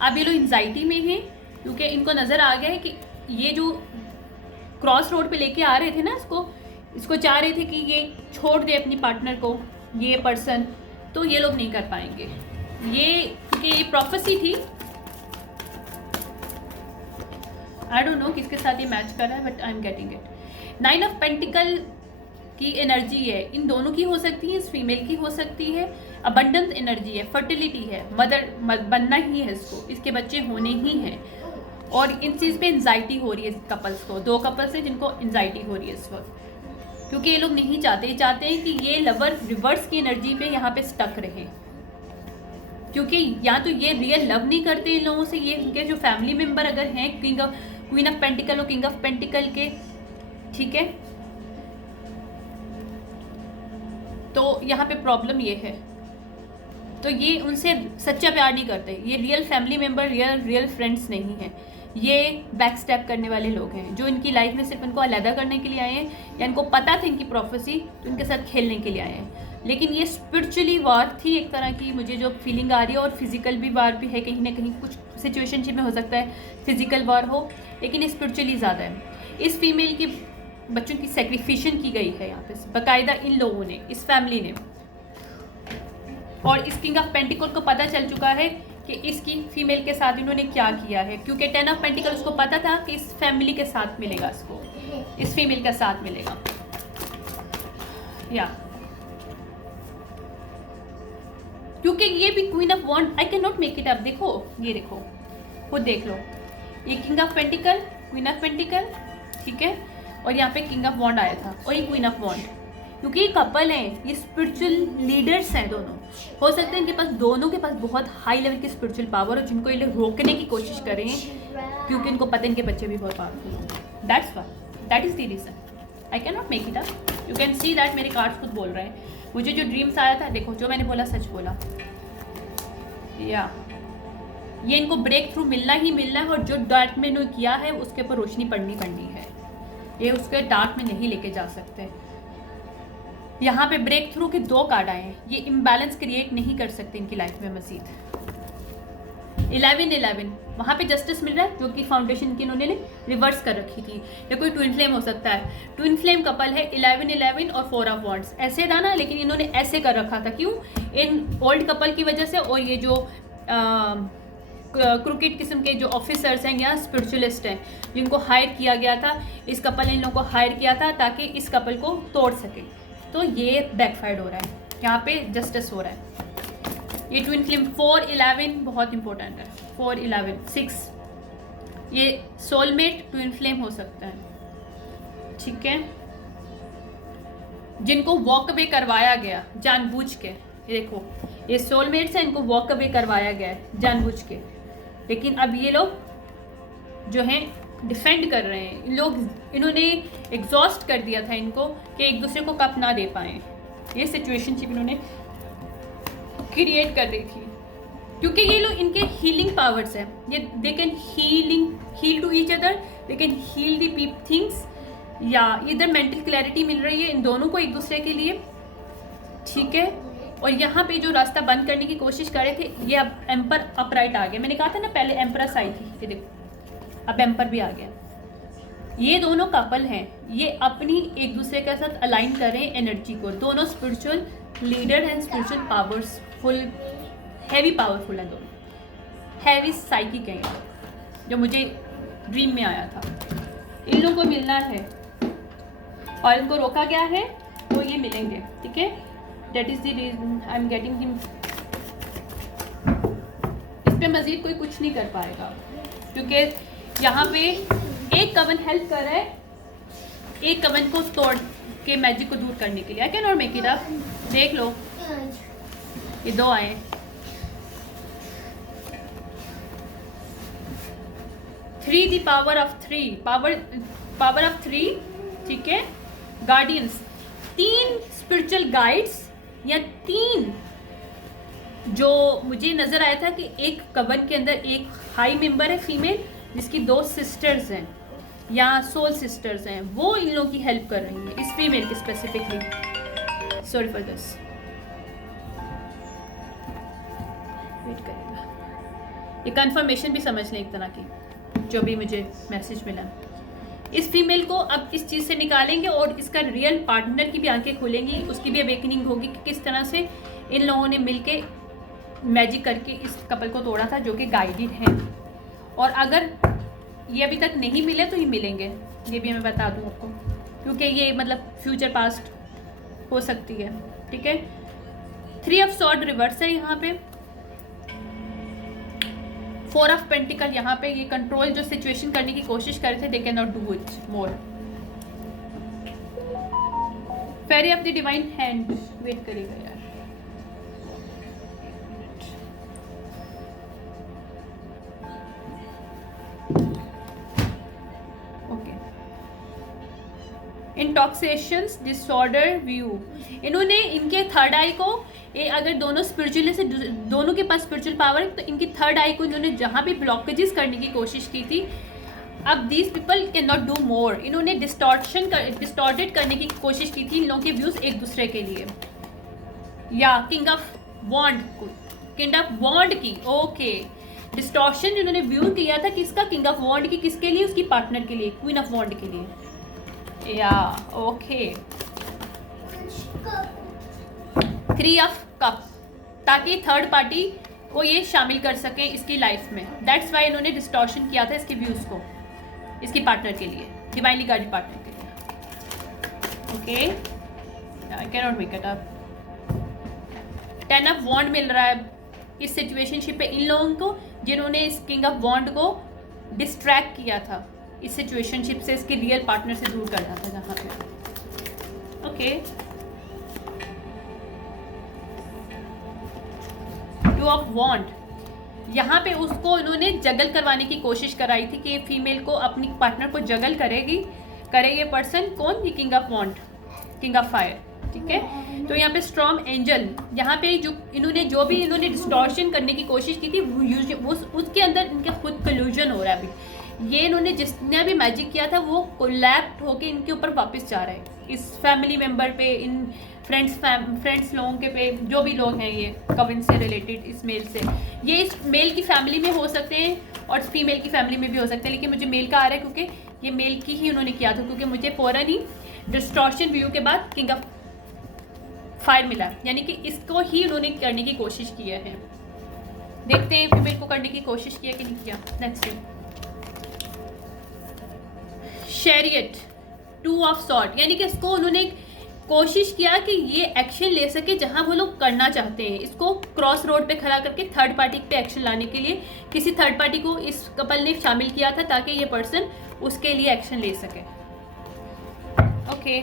अब ये लोग एंजाइटी में हैं क्योंकि इनको नज़र आ गया है कि ये जो क्रॉस रोड पे लेके आ रहे थे ना इसको चाह रहे थे कि ये छोड़ दे अपनी पार्टनर को, ये पर्सन, तो ये लोग नहीं कर पाएंगे। ये क्योंकि ये प्रोफेसी थी, आई डोंट नो किसके साथ ये मैच कर रहा है, but I am getting it. 9 of pentacle की एनर्जी है, इन दोनों की हो सकती है, इस फीमेल की हो सकती है। अबंडेंस एनर्जी है, फर्टिलिटी है, मदर बनना ही है इसको, इसके बच्चे होने ही हैं। और इन चीज़ पे एंजाइटी हो रही है कपल्स को, 2 कपल्स हैं जिनको एंजाइटी हो रही है इस वक्त, क्योंकि ये लोग नहीं चाहते, ये चाहते हैं कि ये लवर रिवर्स की एनर्जी पे यहाँ पे स्टक रहे, क्योंकि या तो ये रियल लव नहीं करते इन लोगों से, ये इनके जो फैमिली मेंबर अगर हैं क्वीन ऑफ पेंटिकल और किंग ऑफ पेंटिकल के, ठीक है, तो यहाँ पे प्रॉब्लम ये है, तो ये उनसे सच्चा प्यार नहीं करते, ये real family member, real friends नहीं है, ये बैक स्टेप करने वाले लोग हैं जो इनकी लाइफ में सिर्फ इनको अलहदा करने के लिए आए हैं, या इनको पता था इनकी प्रोफेसी तो इनके साथ खेलने के लिए आए हैं। लेकिन ये स्पिरिचुअली वार थी एक तरह की, मुझे जो फीलिंग आ रही है, और फिजिकल भी वार भी है कहीं ना कहीं, कुछ सिचुएशनशिप में हो सकता है फिजिकल वार हो, लेकिन स्पिरिचुअली ज़्यादा है। इस फीमेल की बच्चों की सेक्रीफिशन की गई है यहाँ पे बाकायदा इन लोगों ने, इस फैमिली ने, और इस किंग ऑफ पेंटिकल को पता चल चुका है कि इसकी फीमेल के साथ इन्होंने क्या किया है, क्योंकि 10 ऑफ पेंटिकल उसको पता था कि इस फैमिली के साथ मिलेगा, इसको इस फीमेल के साथ मिलेगा। या क्योंकि ये भी queen of wand, I can not make it up, देखो ये देखो, खुद देख लो, ये king of pentacle, queen of pentacle, ठीक है, और यहाँ पे किंग ऑफ वॉन्ड आया था, और ये क्वीन ऑफ वॉन्ड, क्योंकि ये कपल हैं, ये स्पिरिचुअल लीडर्स हैं दोनों, हो सकता है इनके पास, दोनों के पास बहुत हाई लेवल की स्पिरिचुअल पावर, और जिनको ये लोग रोकने की कोशिश करें क्योंकि इनको पता है इनके बच्चे भी बहुत पावरफुल हैं। That is the reason, I can not make it up, you can see that, मेरे कार्ड्स खुद बोल रहे हैं, मुझे जो ड्रीम्स आया था, देखो जो मैंने बोला सच बोला। या ये इनको ब्रेक थ्रू मिलना ही मिलना है, और जो डार्क में इन्होंने किया है उसके ऊपर रोशनी पड़नी है, ये उसके डार्क में नहीं लेके जा सकते। यहाँ पे ब्रेक थ्रू के 2 कार्ड आए हैं, ये इम्बैलेंस क्रिएट नहीं कर सकते इनकी लाइफ में मजीद। 11 वहाँ पे जस्टिस मिल रहा है, जो कि फाउंडेशन की इन्होंने रिवर्स कर रखी थी, या कोई ट्विन फ्लेम हो सकता है, ट्विन फ्लेम कपल है, 11 और 4 ऑफ वॉन्ड्स, ऐसे था ना, लेकिन इन्होंने ऐसे कर रखा था, क्यों, इन ओल्ड कपल की वजह से, और ये जो क्रिकेट किस्म के जो ऑफिसर्स हैं या स्पिरिचुअलिस्ट हैं जिनको हायर किया गया था, इस कपल ने इन लोगों को हायर किया था ताकि इस कपल को तोड़ सके, तो ये बैकफायर्ड हो रहा है, यहाँ पे जस्टिस हो रहा है। ये ट्विन फ्लेम 4-11 बहुत इंपॉर्टेंट है, 4-11 6, ये सोलमेट ट्विन फ्लेम हो सकता है, ठीक है, जिनको वॉक अवे करवाया गया जानबूझ के, ये देखो ये सोलमेट्स हैं, इनको वॉक अवे करवाया गया है जानबूझ के, लेकिन अब ये लोग जो हैं डिफेंड कर रहे हैं, इन्होंने एग्जॉस्ट कर दिया था इनको कि एक दूसरे को कप ना दे पाए, ये सिचुएशनशिप इन्होंने क्रिएट कर रही थी, क्योंकि ये लोग, इनके हीलिंग पावर्स हैं, ये they can heal to each other, they can heal the things, या इधर मेंटल क्लैरिटी मिल रही है इन दोनों को एक दूसरे के लिए, ठीक है। और यहाँ पे जो रास्ता बंद करने की कोशिश कर रहे थे, ये अब एम्पर अपराइट आ गया, मैंने कहा था ना पहले एम्प्रेस आई थी, ये देखो अब एम्पर भी आ गया। ये दोनों कपल हैं, ये अपनी एक दूसरे के साथ अलाइन कर रहे हैं एनर्जी को, दोनों spiritual leader and spiritual powerful, heavy powerful हैं दोनों, हैवी साइकिक हैं, जो मुझे ड्रीम में आया था। इन लोगों को मिलना है और इनको रोका गया है, तो ये मिलेंगे, ठीक है, that is the reason I am getting him. इस पर मज़ीद कोई कुछ नहीं कर पाएगा, क्योंकि यहाँ पे एक कवन हेल्प कर रहा है एक कवन को तोड़ के मैजिक को दूर करने के लिए। आई can not make it up, देख लो ये 2 आए, 3 the power of 3, power of 3, ठीक है, गार्डियंस, 3 स्पिरिचुअल गाइड्स या 3 जो मुझे नज़र आया था कि एक कवन के अंदर एक हाई मेंबर है फीमेल, जिसकी 2 सिस्टर्स हैं या सोल सिस्टर्स हैं, वो इन लोगों की हेल्प कर रही हैं, इस फीमेल की specifically. Sorry for this, wait करेगा, ये कंफर्मेशन भी समझ लें एक तरह की, जो भी मुझे मैसेज मिला। इस फीमेल को अब इस चीज़ से निकालेंगे और इसका रियल पार्टनर की भी आंखें खुलेंगी, उसकी भी अवेकनिंग होगी कि किस तरह से इन लोगों ने मिलके मैजिक करके इस कपल को तोड़ा था, जो कि गाइडेड है। और अगर ये अभी तक नहीं मिले तो ही मिलेंगे, ये भी मैं बता दूं आपको, क्योंकि ये मतलब फ्यूचर पास्ट हो सकती है। ठीक है, 3 ऑफ सॉर्ड रिवर्स है यहाँ पे, 4 ऑफ पेंटिकल यहाँ पे, ये कंट्रोल जो सिचुएशन करने की कोशिश कर रहे थे, they can not do it more. Fairy of the divine hand, wait करेगा यार, इंटॉक्सिएशंस डिसऑर्डर व्यू, इन्होंने इनके थर्ड आई को, अगर दोनों स्पिरिचुअली से, दोनों के पास स्पिरिचुअल पावर है, तो इनकी थर्ड आई को इन्होंने जहाँ भी ब्लॉकेजेस करने की कोशिश की थी, अब these people can not do more, इन्होंने डिस्टॉर्टेड करने की कोशिश की थी इन लोगों के व्यूज एक दूसरे के लिए। या किंग ऑफ वॉन्ड की, ओके, डिस्टॉर्शन इन्होंने व्यू किया था किसका, किंग ऑफ वॉन्ड की, किसके लिए, उसकी पार्टनर के लिए, क्वीन ऑफ वॉन्ड के लिए। या ओके, 3 ऑफ कप, ताकि थर्ड पार्टी को ये शामिल कर सके इसकी लाइफ में। दैट्स वाई इन्होंने डिस्टॉर्शन किया था इसके व्यूज को, इसकी पार्टनर के लिए, डिवाइनली गाइडेड पार्टनर के लिए। Okay, I can not make it up. 10 of wand मिल रहा है इस सिचुएशनशिप पे इन लोगों को, जिन्होंने इस किंग ऑफ वॉन्ड को डिस्ट्रैक्ट किया था इस सिचुएशनशिप से, इसके रियल पार्टनर से दूर करना था जहाँ पे। ओके, 2 ऑफ वॉन्ड, यहाँ पे उसको इन्होंने जगल करवाने की कोशिश कराई थी कि ये फीमेल को अपनी पार्टनर को जगल करे ये पर्सन, कौन, ये king of wand, king of fire. ठीक है, तो यहाँ पे स्ट्रॉन्ग एंजल, यहाँ पे जो भी डिस्टॉर्शन करने की कोशिश की थी, उसके अंदर इनके खुद कल्यूजन हो रहा है अभी। ये इन्होंने जिसने भी मैजिक किया था वो कोलैप्ट होके इनके ऊपर वापस जा रहा है, इस फैमिली मेंबर पे, इन फ्रेंड्स लोगों के पे, जो भी लोग हैं ये कविन से रिलेटेड, इस मेल से, ये इस मेल की फैमिली में हो सकते हैं और फीमेल की फैमिली में भी हो सकते हैं, लेकिन मुझे मेल का आ रहा है क्योंकि ये मेल की ही उन्होंने किया था, क्योंकि मुझे फौरन ही डिस्टॉर्शन व्यू के बाद किंग ऑफ फायर मिला, यानी कि इसको ही उन्होंने करने की कोशिश किया है। देखते हैं फीमेल को करने की कोशिश किया कि नहीं किया। Let's see. Chariot, 2 of sword, यानी कि इसको उन्होंने कोशिश किया कि ये एक्शन ले सके जहां वो लोग करना चाहते हैं, इसको क्रॉस रोड पे खड़ा करके थर्ड पार्टी पे एक्शन लाने के लिए किसी थर्ड पार्टी को इस कपल ने शामिल किया था, ताकि ये पर्सन उसके लिए एक्शन ले सके। Okay,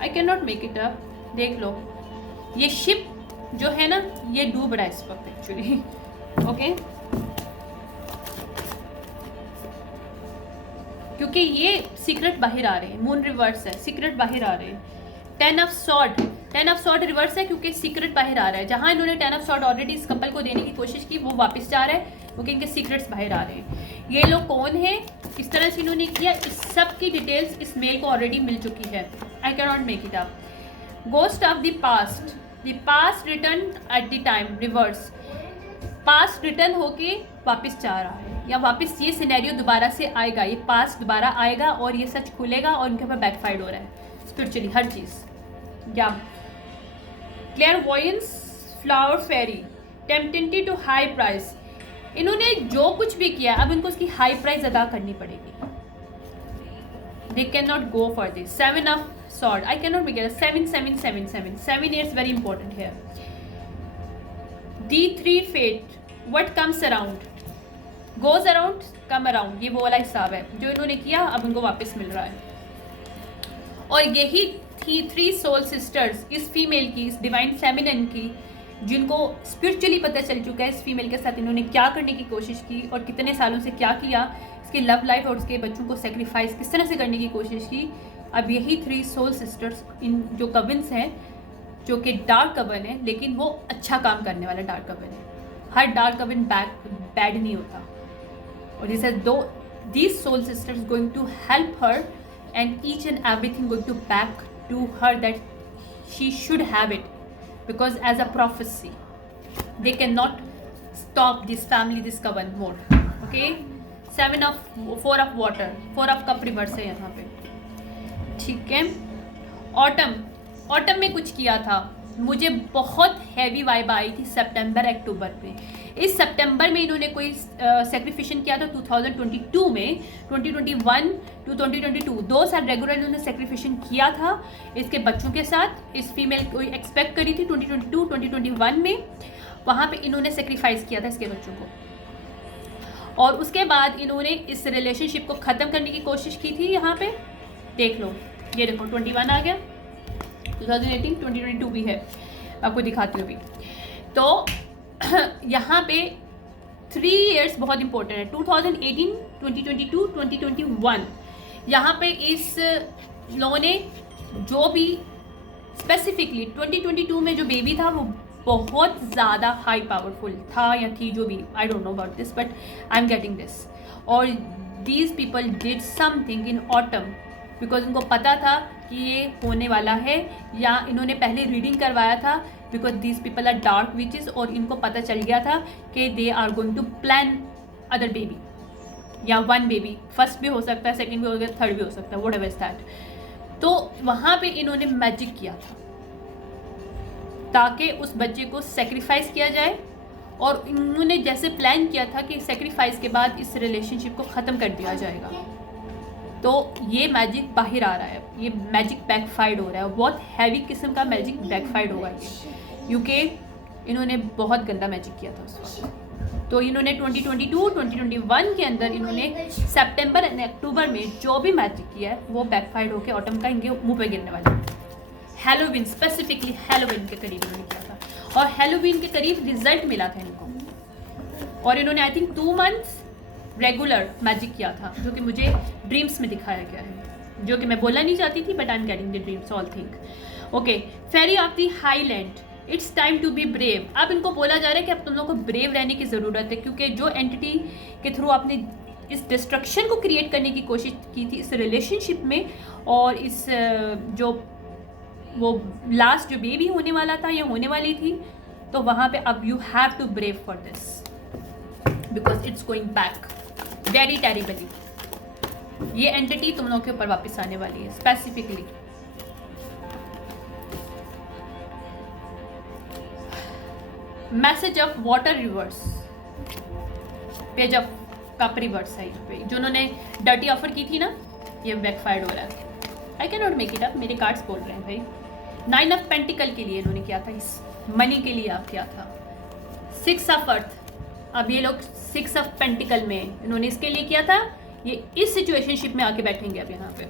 I can not make it up, देख लो, ये शिप जो है ना, ये डूब रहा है इस वक्त एक्चुअली। ओके, क्योंकि ये सीक्रेट बाहर आ रहे हैं, मून रिवर्स है, सीक्रेट बाहर आ रहे हैं। 10 ऑफ सॉर्ड रिवर्स है क्योंकि सीक्रेट बाहर आ रहा है, जहां इन्होंने 10 ऑफ सॉर्ड ऑलरेडी इस कपल को देने की कोशिश की, वो वापस जा रहा है क्योंकि इनके सीक्रेट्स बाहर आ रहे हैं। ये लोग कौन है, किस तरह से इन्होंने किया, इस सब की डिटेल्स इस मेल को ऑलरेडी मिल चुकी है। आई can not make it up. Ghost of the past return at the time, reverse, past return होके वापस जा रहा है, या वापस ये सिनेरियो दोबारा से आएगा, ये पास्ट दोबारा आएगा और ये सच खुलेगा और उनके ऊपर बैकफाइड हो रहा है स्पिरिचुअली हर चीज़। या क्लेयरवॉयंस, फ्लावर फेरी, टेम्पटेंटी टू हाई प्राइस, इन्होंने जो कुछ भी किया अब इनको उसकी हाई प्राइस अदा करनी पड़ेगी। They can not go for this. 7 of sword, I can not be get 7 7 7 7 7 years very important है। D3 fate, what comes around goes around come around, ये वो वाला हिसाब है जो इन्होंने किया अब उनको वापस मिल रहा है। और यही थी 3 सोल सिस्टर्स इस फीमेल की, इस डिवाइन फेमिनिन की, जिनको स्पिरिचुअली पता चल चुका है इस फीमेल के साथ इन्होंने क्या करने की कोशिश की और कितने सालों से क्या किया, इसकी लव लाइफ और उसके बच्चों को सेक्रीफाइस किस तरह से करने की कोशिश की, अब यही 3 सोल सिस्टर्स, इन जो कविन्स हैं, जो कि डार्क कवन है, लेकिन वो अच्छा काम करने वाला डार्क कवन है। हर डार्क कवन बैड नहीं होता। और जैसे these soul sisters going to help her and each and everything going to back to her that she should have it, because as a prophecy they cannot stop this family, this coven more. Okay, 4 of water, 4 of cup reverse है यहाँ पे, ठीक है। Autumn में कुछ किया था, मुझे बहुत हैवी वाइब आई थी सितंबर अक्टूबर में। इस सितंबर में इन्होंने कोई सेक्रीफिशन किया था 2022 में, 2021 टू 2022 2 साल रेगुलर इन्होंने सेक्रीफिशन किया था इसके बच्चों के साथ। इस फीमेल को एक्सपेक्ट करी थी 2022 2021 में, वहाँ पे इन्होंने सेक्रीफाइस किया था इसके बच्चों को। और उसके बाद इन्होंने इस रिलेशनशिप को ख़त्म करने की कोशिश की थी। यहाँ पे देख लो, ये देखो 21 आ गया, 2018 2022 भी है, आपको दिखाती हूँ भी। तो यहाँ पे 3 इयर्स बहुत इंपॉर्टेंट है, 2018 2022 2021। यहाँ पे इस लोगों ने जो भी स्पेसिफिकली 2022 में जो बेबी था वो बहुत ज़्यादा हाई पावरफुल था या थी, जो भी, I don't know about this but I am getting this. और these people did something in autumn because उनको पता था कि ये होने वाला है, या इन्होंने पहले रीडिंग करवाया था because these people are dark witches, और इनको पता चल गया था कि they are going to plan other baby, या 1 बेबी, फर्स्ट भी हो सकता है, सेकंड भी हो सकता है, थर्ड भी हो सकता है, व्हाटएवर इज दैट। तो वहाँ पे इन्होंने मैजिक किया था ताकि उस बच्चे को सेक्रीफाइस किया जाए, और इन्होंने जैसे प्लान किया था कि सेक्रीफाइस के बाद इस रिलेशनशिप को ख़त्म कर दिया जाएगा। तो ये मैजिक बाहर आ रहा है, ये मैजिक बैकफाइड हो रहा है, बहुत हैवी किस्म का मैजिक बैकफाइड होगा ये, क्योंकि इन्होंने बहुत गंदा मैजिक किया था उस वक्त। तो इन्होंने 2022 2021 के अंदर इन्होंने सितंबर और अक्टूबर में जो भी मैजिक किया है वो बैकफाइड होकर ऑटम का इनके मुंह पे गिरने वाला है। हैलोवीन, स्पेसिफिकली हैलोवीन के करीब इन्होंने किया था, और हैलोवीन के करीब रिजल्ट मिला था इनको। और इन्होंने I think 2 months regular magic किया था, जो कि मुझे ड्रीम्स में दिखाया गया है, जो कि मैं बोलना नहीं चाहती थी, but I am getting the dreams all think. Okay, fairy of the highland, it's time to be brave. अब इनको बोला जा रहा है कि अब तुम लोग को ब्रेव रहने की ज़रूरत है, क्योंकि जो एंटिटी के थ्रू आपने इस डिस्ट्रक्शन को क्रिएट करने की कोशिश की थी इस रिलेशनशिप में, और इस जो वो लास्ट जो बेबी होने वाला था या होने वाली थी, तो वहाँ पे अब you have to brave for this because it's going back very terribly. ये एंटिटी तुम लोगों के ऊपर वापस आने वाली है specifically. Message of water reverse, page of cup reverse है यहाँ पे, जो उन्होंने डर्टी ऑफर की थी ना, ये बैकफायर्ड हो रहा है। आई can not make it up, मेरे कार्ड्स बोल रहे हैं भाई। 9 ऑफ पेंटिकल के लिए इन्होंने किया था, इस मनी के लिए आप किया था। 6 ऑफ अर्थ, अब ये लोग 6 ऑफ पेंटिकल में इन्होंने इसके लिए किया था, ये इस सिचुएशनशिप में आके बैठेंगे अब यहाँ पे।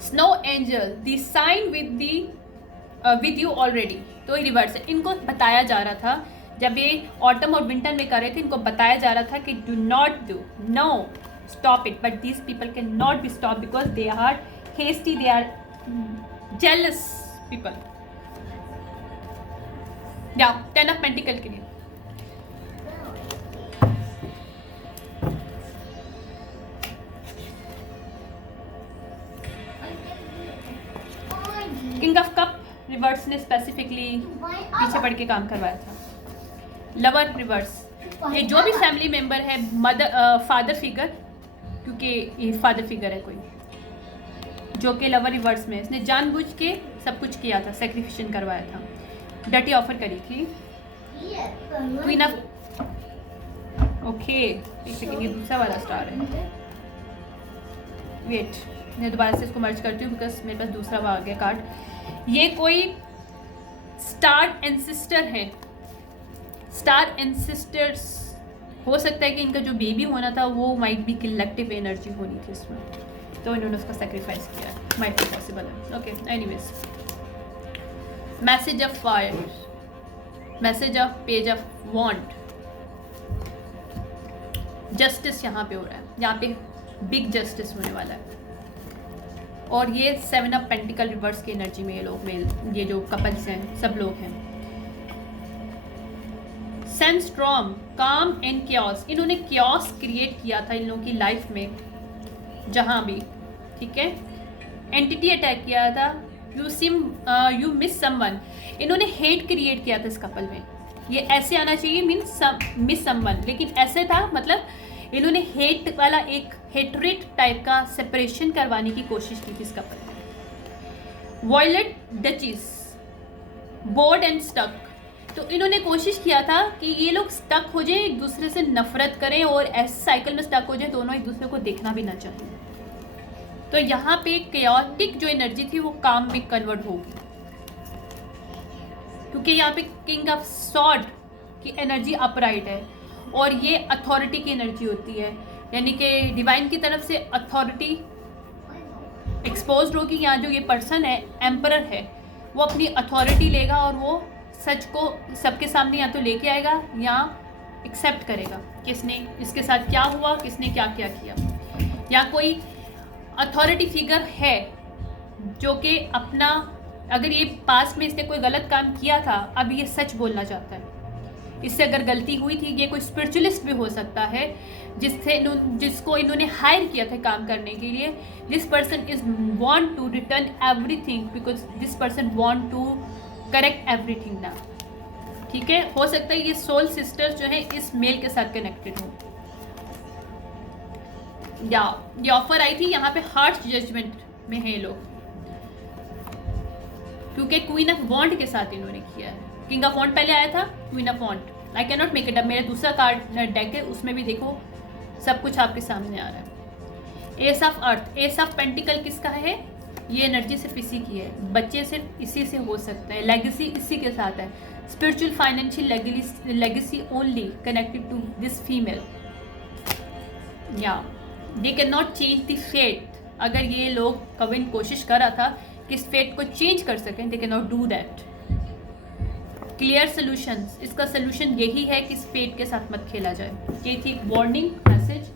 Snow angel, the sign with you already, तो ये रिवर्स है। इनको बताया जा रहा था जब ये ऑटम और विंटर में कर रहे थे, इनको बताया जा रहा था कि do not do, no, stop it, but these people cannot be stopped because they are hasty, they are jealous people. Yeah, 10 of Pentacle के लिए किंग ऑफ कप रिवर्स ने स्पेसिफिकली पीछे पड़ के काम करवाया था। लवर रिवर्स, ये जो भी फैमिली मेंबर है, मदर फादर फिगर, क्योंकि ये फादर फिगर है कोई, जो कि लवर रिवर्स में इसने जानबूझ के सब कुछ किया था, सेक्रीफिशन करवाया था, डर्टी ऑफर करी थी। क्वीन ऑफ, ओके एक सेकेंड, ये दूसरा वाला स्टार है, वेट मैं दोबारा से इसको मर्ज करती हूँ बिकॉज मेरे पास दूसरा आ गया कार्ड। ये कोई स्टार एंसिस्टर है, स्टार एंसिस्टर्स, हो सकता है कि इनका जो बेबी होना था वो माइट बी कलेक्टिव एनर्जी होनी थी इसमें, तो इन्होंने उसका सेक्रीफाइस किया है, माइट बी पॉसिबल है। Okay, anyways, message of fire, message of page of wand, justice यहाँ पे हो रहा है, यहाँ पे बिग जस्टिस होने वाला है। और ये 7 ऑफ पेंटिकल रिवर्स की एनर्जी में ये लोग ये जो कपल्स हैं सब लोग हैं। सेंस स्ट्रॉन्ग, काम एंड क्योस, इन्होंने क्योस क्रिएट किया था इन लोगों की लाइफ में जहाँ भी, ठीक है। एंटिटी अटैक किया था, यू मिस समवन, इन्होंने हेट क्रिएट किया था इस कपल में। ये ऐसे आना चाहिए मीन्स मिस समवन, लेकिन ऐसे था मतलब इन्होंने हेट वाला एक हेट्रेट टाइप का सेपरेशन करवाने की कोशिश की थी इस कपल में। Violet duchess, bored and stuck, तो इन्होंने कोशिश किया था कि ये लोग स्टक हो जाए, एक दूसरे से नफरत करें और ऐसे साइकिल में स्टक हो जाए, दोनों एक दूसरे को देखना भी ना चाहें। तो यहाँ पे केओटिक जो एनर्जी थी वो काम में कन्वर्ट होगी, क्योंकि यहाँ पे किंग ऑफ सॉर्ड की एनर्जी अपराइट है और ये अथॉरिटी की एनर्जी होती है, यानी कि डिवाइन की तरफ से अथॉरिटी एक्सपोज्ड होगी। यहाँ जो ये पर्सन है एम्परर है, वो अपनी अथॉरिटी लेगा और वो सच को सबके सामने या तो लेके आएगा या एक्सेप्ट करेगा किसने इसके साथ क्या हुआ, किसने क्या क्या किया। या कोई अथॉरिटी फिगर है जो कि अपना, अगर ये पास्ट में इसने कोई गलत काम किया था, अब ये सच बोलना चाहता है, इससे अगर गलती हुई थी। ये कोई स्पिरिचुअलिस्ट भी हो सकता है जिसको इन्होंने हायर किया था काम करने के लिए। This person is want to return everything because this person want to correct everything ना, ठीक है। हो सकता है ये सोल सिस्टर्स जो है इस मेल के साथ कनेक्टेड हो। या ये ऑफर आई थी यहाँ पे हार्श जजमेंट में है ये लोग, क्योंकि क्वीन ऑफ वॉन्ड के साथ इन्होंने किया है। किंग ऑफ वॉन्ड पहले आया था, queen of wand, I can not make it up, मेरा दूसरा कार्ड डेक है उसमें भी देखो सब कुछ आपके सामने आ रहा है। S of earth, S of pentacle किसका है? ये एनर्जी सिर्फ इसी की है, बच्चे सिर्फ इसी से हो सकते हैं, लेगेसी इसी के साथ है। Spiritual financial legacy only connected to this female. या they can not change the fate, अगर ये लोग कविन कोशिश कर रहा था कि इस फेट को चेंज कर सकें, दे can not do that. Clear solutions, इसका सोल्यूशन यही है कि इस फेट के साथ मत खेला जाए। ये थी वार्निंग मैसेज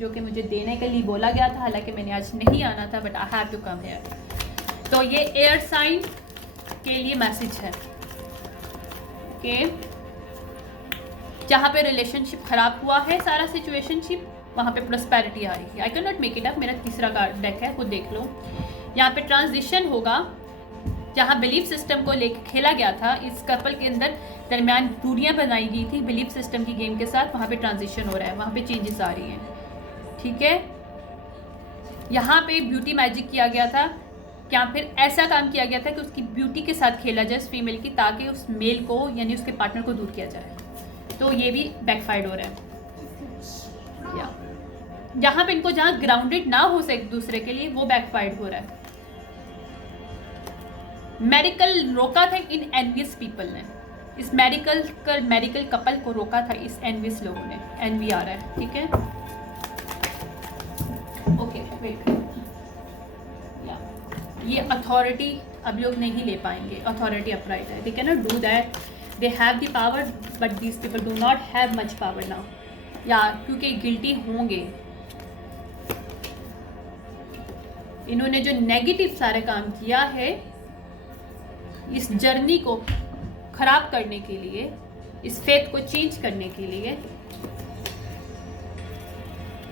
जो कि मुझे देने के लिए बोला गया था, हालांकि मैंने आज नहीं आना था, but I have to come here. तो ये एयर साइन के लिए मैसेज है कि जहाँ पे रिलेशनशिप खराब हुआ है सारा सिचुएशनशिप, वहाँ पे प्रोस्पेरिटी आ रही है। आई can not make it up, मेरा तीसरा कार्ड डेक है, वो देख लो। यहाँ पे ट्रांजिशन होगा, जहाँ बिलीफ सिस्टम को लेकर खेला गया था, इस कपल के अंदर दरमियान दूरियाँ बनाई गई थी बिलीफ सिस्टम की गेम के साथ, वहाँ पे ट्रांजिशन हो रहा है, वहाँ पे चेंजेस आ रही हैं, ठीक है। यहाँ पे ब्यूटी मैजिक किया गया था, या फिर ऐसा काम किया गया था कि उसकी ब्यूटी के साथ खेला जाए उस फीमेल की, ताकि उस मेल को यानी उसके पार्टनर को दूर किया जाए। तो ये भी बैकफायर्ड हो रहा है। या जहाँ पे इनको जहाँ ग्राउंडेड ना हो सके दूसरे के लिए, वो बैकफायर्ड हो रहा है। मेडिकल रोका था इन एनवियस पीपल ने, इस मेडिकल कपल को रोका था इस एनवियस लोगों ने। एनवी आ रहा है, ठीक है। ओके वेट, ये अथॉरिटी अब लोग नहीं ले पाएंगे, अथॉरिटी अपराइट है, दे can not do that, they have the power but these people do not have much power now. या क्योंकि गिल्टी होंगे, इन्होंने जो नेगेटिव सारे काम किया है इस जर्नी को खराब करने के लिए, इस फेथ को चेंज करने के लिए,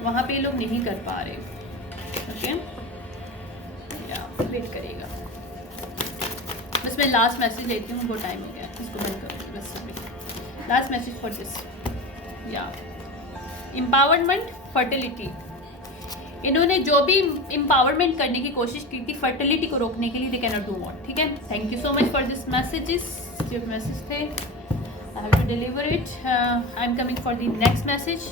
वहां पे ये लोग नहीं कर पा रहे। ओके, वेट करेगा। बस मैं लास्ट मैसेज लेती हूँ, वो टाइम हो गया, इसको बंद करूँगी बस। लास्ट मैसेज फॉर दिस, या एम्पावरमेंट, फर्टिलिटी। इन्होंने जो भी एम्पावरमेंट करने की कोशिश की थी फर्टिलिटी को रोकने के लिए, they can not do what, ठीक है। Thank you so much for this messages, जो मैसेज थे I have to deliver it. I am coming for the next message.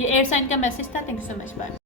ये एयर साइन का मैसेज था। Thank you so much, bye.